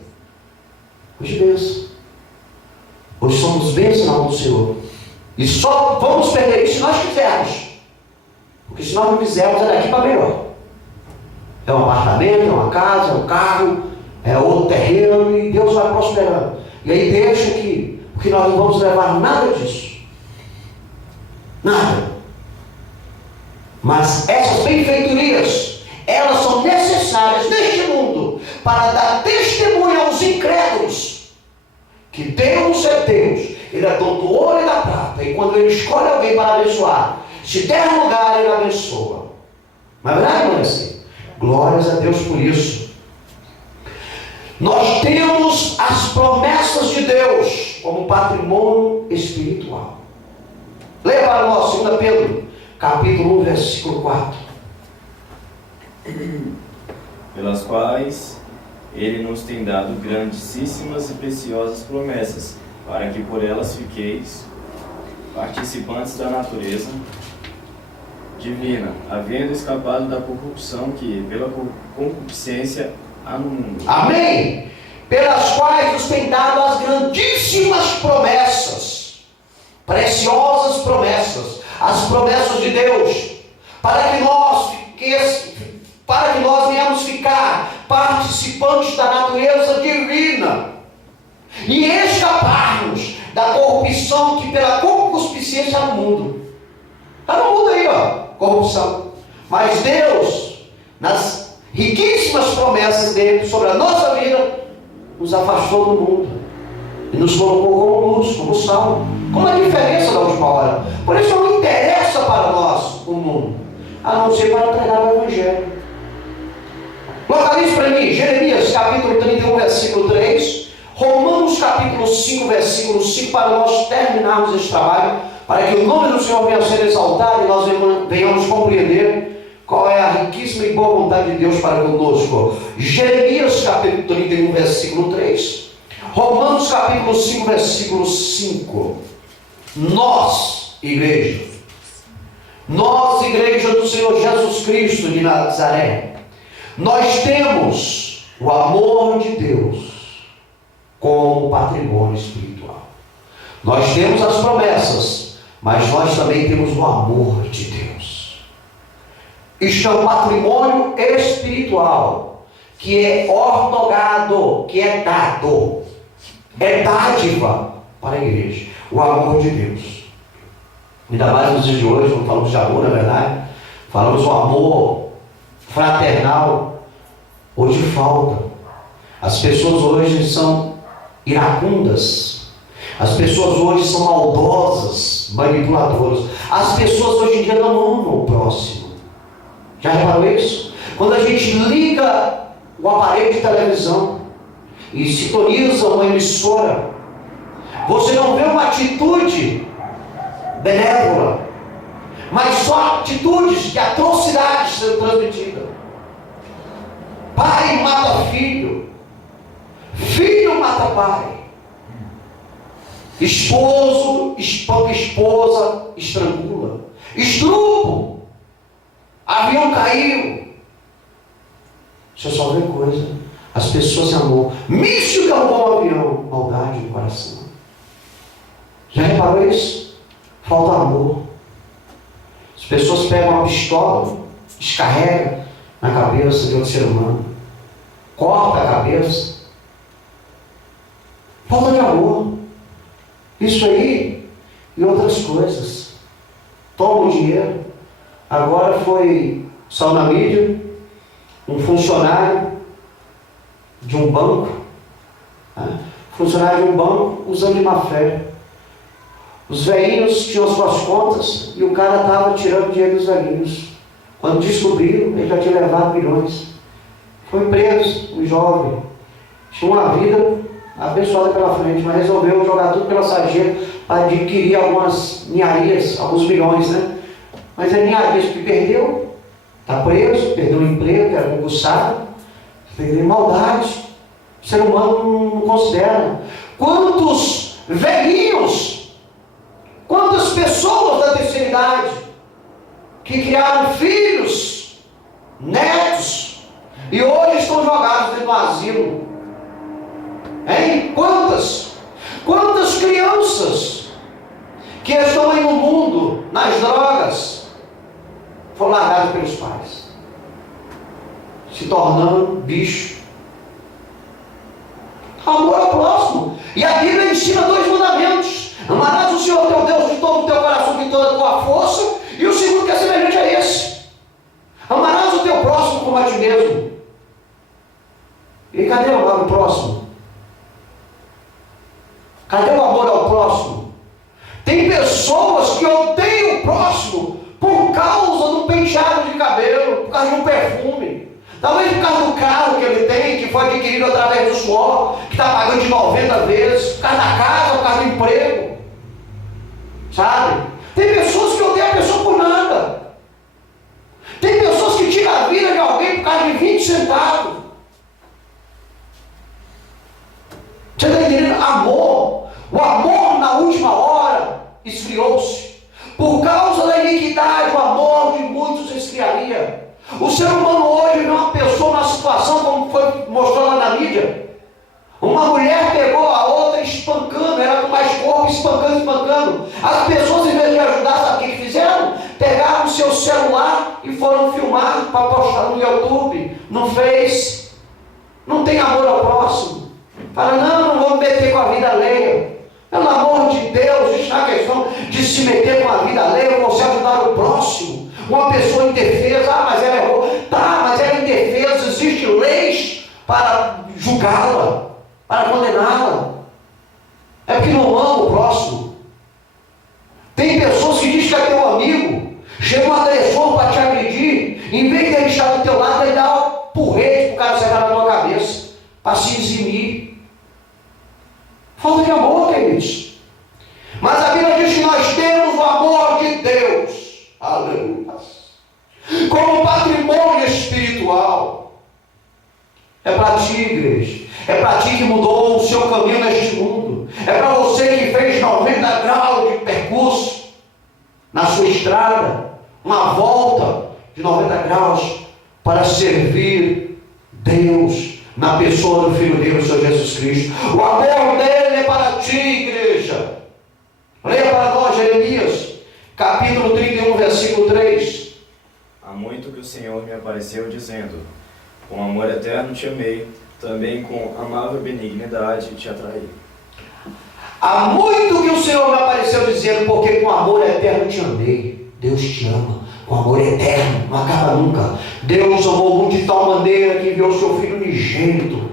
Hoje bênção. Hoje somos bênçãos na mão do Senhor. E só vamos perder isso se nós quisermos. Porque se nós não quisermos, é daqui para melhor. É um apartamento, é uma casa, é um carro, é outro terreno, e Deus vai prosperando. E aí deixa que, porque nós não vamos levar nada disso. Nada. Mas essas benfeitorias, elas são necessárias neste mundo para dar testemunho aos incrédulos que Deus é Deus. Ele é dono do ouro e da prata. E quando Ele escolhe alguém para abençoar, se der lugar, Ele abençoa. Não é verdade, não é assim? Glórias a Deus por isso. Nós temos as promessas de Deus como patrimônio espiritual. Leia para nós 2 Pedro, capítulo 1, versículo 4. Pelas quais Ele nos tem dado grandíssimas e preciosas promessas, para que por elas fiqueis participantes da natureza divina, havendo escapado da corrupção que, pela concupiscência, há no mundo. Amém? Pelas quais nos tem dado as grandíssimas promessas, preciosas promessas, as promessas de Deus, para que nós venhamos ficar participantes da natureza divina e escaparmos da corrupção que pela concupiscência há no mundo. Está no mundo aí, ó, corrupção. Mas Deus, nas riquíssimas promessas dele sobre a nossa vida, nos afastou do mundo e nos colocou como luz, como sal, como a diferença da última hora. Por isso não interessa para nós o mundo, a não ser para pregar o Evangelho. Localize para mim Jeremias capítulo 31, versículo 3, Romanos capítulo 5, versículo 5, para nós terminarmos este trabalho, para que o nome do Senhor venha a ser exaltado e nós venhamos compreender qual é a riquíssima e boa vontade de Deus para conosco. Jeremias capítulo 31, versículo 3, Romanos capítulo 5, versículo 5. Nós, igreja do Senhor Jesus Cristo de Nazaré, nós temos o amor de Deus como patrimônio espiritual. Nós temos as promessas, mas nós também temos o amor de Deus. Isto é um patrimônio espiritual que é ortogado, que é dado, é dádiva para a igreja, o amor de Deus. Ainda mais nos dias de hoje, quando falamos de amor, na verdade, falamos do amor fraternal. Hoje falta. As pessoas hoje são iracundas. As pessoas hoje são maldosas, manipuladoras. As pessoas hoje em dia não amam o próximo. Já reparou isso? Quando a gente liga o aparelho de televisão e sintoniza uma emissora, você não vê uma atitude benévola, mas só atitudes de atrocidades sendo transmitidas. Pai mata filho, filho mata pai, esposo espanca esposa, estrangula, estrupo, avião caiu. Você só vê coisa. As pessoas se amam. Míssil derrubou um avião, maldade no coração. Já reparou isso? Falta amor. As pessoas pegam uma pistola, descarregam na cabeça de outro ser humano, corta a cabeça. Falta de amor. Isso aí e outras coisas. Toma o dinheiro. Agora saiu na mídia um funcionário de um banco, usando de má fé. Os velhinhos tinham as suas contas e o cara estava tirando dinheiro dos velhinhos. Quando descobriram, ele já tinha levado milhões. Foi preso, um jovem. Tinha uma vida abençoada pela frente, mas resolveu jogar tudo pela sarjeta para adquirir algumas ninharias, alguns milhões, né? Mas é ninharias que perdeu, está preso, perdeu o emprego, que era concursado, perdeu maldade. O ser humano não considera. Quantos velhinhos, quantas pessoas da terceira idade que criaram filhos, netos, e hoje estão jogados dentro do asilo. Hein? Quantas crianças que estão aí no mundo, nas drogas, foram largadas pelos pais, se tornando bicho. Amor ao próximo. E a Bíblia ensina 2 mandamentos: amarás o Senhor teu Deus de todo o teu coração, de toda a tua força, e o segundo que é semelhante a esse: amarás o teu próximo como a ti mesmo. E cadê o amor ao próximo? Cadê o amor ao próximo? Tem pessoas pessoas que odeiam o próximo por causa do penteado de cabelo, por causa de um perfume, talvez por causa do carro que ele tem, que foi adquirido através do suor, que está pagando de 90 vezes, por causa da casa, por causa do emprego, sabe? Tem pessoas que odeiam a pessoa por nada. Tem pessoas que tiram a vida de alguém por causa de 20 centavos. Você está entendendo? Amor. O amor na última hora esfriou-se. Por causa da iniquidade, o amor de muitos esfriaria. O ser humano hoje vê uma pessoa numa situação como foi mostrado lá na mídia. Uma mulher pegou a outra espancando, ela com mais corpo, espancando. As pessoas, em vez de ajudar, sabe o que fizeram? Pegaram o seu celular e foram filmar para postar no YouTube, no Face. Não tem amor ao próximo. Fala, não vou me meter com a vida alheia. Pelo amor de Deus, isso não é questão de se meter com a vida alheia, você ajudar o próximo. Uma pessoa indefesa, mas ela errou. Tá, mas ela é indefesa, existem leis para julgá-la, para condená-la. É porque não ama o próximo. Tem pessoas que dizem que é teu amigo, chega um agressor para te agredir, em vez de ele estar do teu lado, ele dá um porrete para o cara acertar na tua cabeça, para se eximir. Falta de amor, queridos. Mas a Bíblia diz que nós temos o amor de Deus, aleluia, como patrimônio espiritual. É para ti, igreja. É para ti que mudou o seu caminho neste mundo. É para você que fez 90 graus de percurso na sua estrada, uma volta de 90 graus para servir Deus na pessoa do Filho dele, o Senhor Jesus Cristo. O amor dele é para ti, igreja. Leia para nós Jeremias, capítulo 31, versículo 3. Há muito que o Senhor me apareceu dizendo: com amor eterno te amei, também com amável benignidade te atraí. Há muito que o Senhor me apareceu dizendo, porque com amor eterno te amei. Deus te ama, com amor eterno, não acaba nunca. Deus amou o mundo de tal maneira que enviou o seu Filho unigênito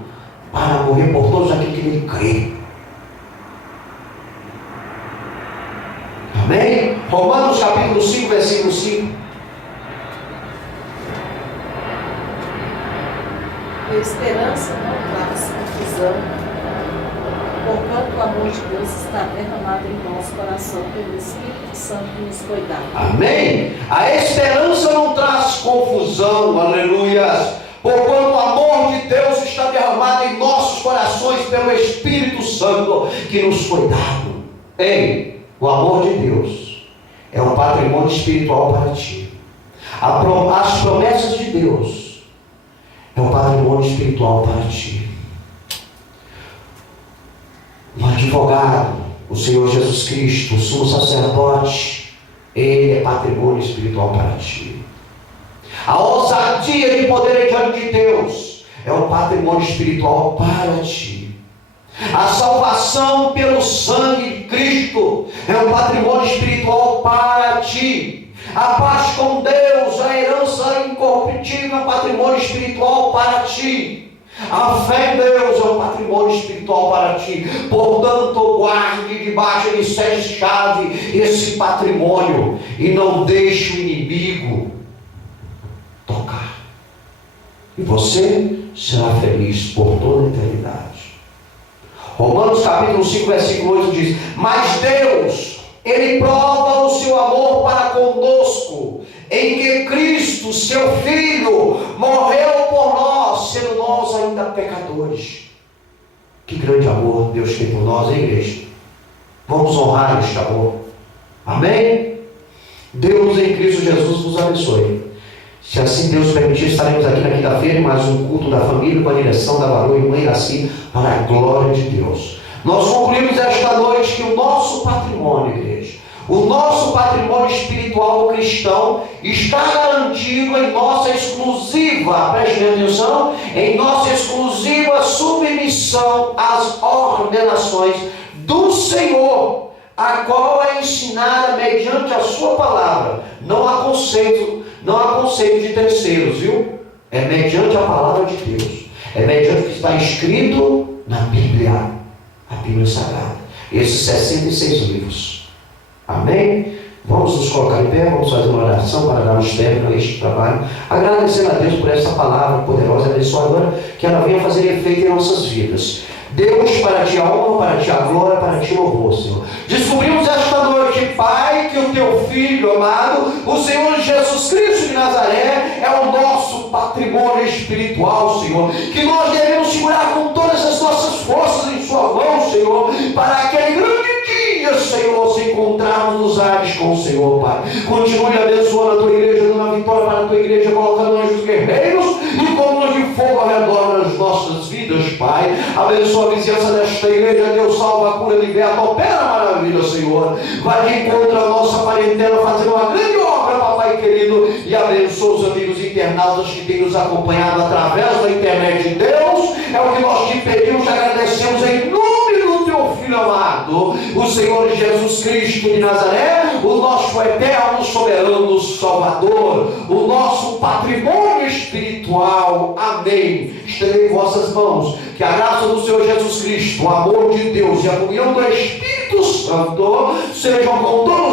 para morrer por todos aqueles que nele crê. Amém? Romanos capítulo 5, versículo 5. A esperança não traz confusão, porquanto o amor de Deus está derramado em nosso coração pelo Espírito Santo que nos foi dado. Amém? A esperança não traz confusão, aleluia. Porquanto o amor de Deus está derramado em nossos corações pelo Espírito Santo que nos foi dado. Ei, o amor de Deus é um patrimônio espiritual para ti. As promessas de Deus é um patrimônio espiritual para ti. O advogado, o Senhor Jesus Cristo, o sumo sacerdote, ele é patrimônio espiritual para ti. A ousadia de poder diante de Deus é um patrimônio espiritual para ti. A salvação pelo sangue de Cristo é um patrimônio espiritual para ti. A paz com Deus, a herança incorruptível é um patrimônio espiritual para ti. A fé em Deus é um patrimônio espiritual para ti. Portanto, guarde debaixo de 7 chaves esse patrimônio e não deixe o inimigo tocar. E você será feliz por toda a eternidade. Romanos capítulo 5, versículo 8 diz: mas Deus, Ele prova o seu amor para conosco, em que Cristo, seu Filho, morreu por nós, sendo nós ainda pecadores. Que grande amor Deus tem por nós, hein, igreja? Vamos honrar este amor. Amém? Deus em Cristo Jesus nos abençoe. Se assim Deus permitir, estaremos aqui na quinta-feira em mais um culto da família com a direção da Varô e Mãe assim, para a glória de Deus. Nós concluímos esta noite que o nosso patrimônio, igreja, o nosso patrimônio espiritual cristão está garantido em nossa exclusiva, preste atenção, em nossa exclusiva submissão às ordenações do Senhor, a qual é ensinada mediante a sua palavra. Não há conceito de terceiros, viu? É mediante a palavra de Deus. É mediante o que está escrito na Bíblia, a Bíblia Sagrada. Esses 66 livros. Amém? Vamos nos colocar em pé, vamos fazer uma oração para darmos tempo a este trabalho, agradecendo a Deus por essa palavra poderosa e abençoadora, que ela venha fazer efeito em nossas vidas. Deus, para ti a honra, para ti a glória, para ti o louvor, Senhor. Descobrimos esta noite, Pai, que o teu Filho amado, o Senhor Jesus Cristo de Nazaré, é o nosso patrimônio espiritual, Senhor, que nós devemos segurar com todas as nossas forças em sua mão, Senhor, para aquele grande dia, Senhor, se encontrarmos nos ares com o Senhor, Pai. Continue abençoando a tua igreja, dando a vitória para a tua igreja, colocando anjos guerreiros e coluna de fogo ao redor das nossas vidas, Pai. Abençoa a vizinhança desta igreja, Deus, salva, cura, liberta, opera maravilha, Senhor. Vai de encontro a nossa parentela, fazendo uma grande obra, Papai querido, e abençoa os amigos internautas que têm nos acompanhado através da internet. Deus, é o que nós te pedimos e agradecemos em nome do teu Filho amado, o Senhor Jesus Cristo de Nazaré, o nosso eterno, soberano Salvador, o nosso patrimônio espiritual. Amém. Estendei em vossas mãos, que a graça do Senhor Jesus Cristo, o amor de Deus e a comunhão do Espírito Santo sejam com todos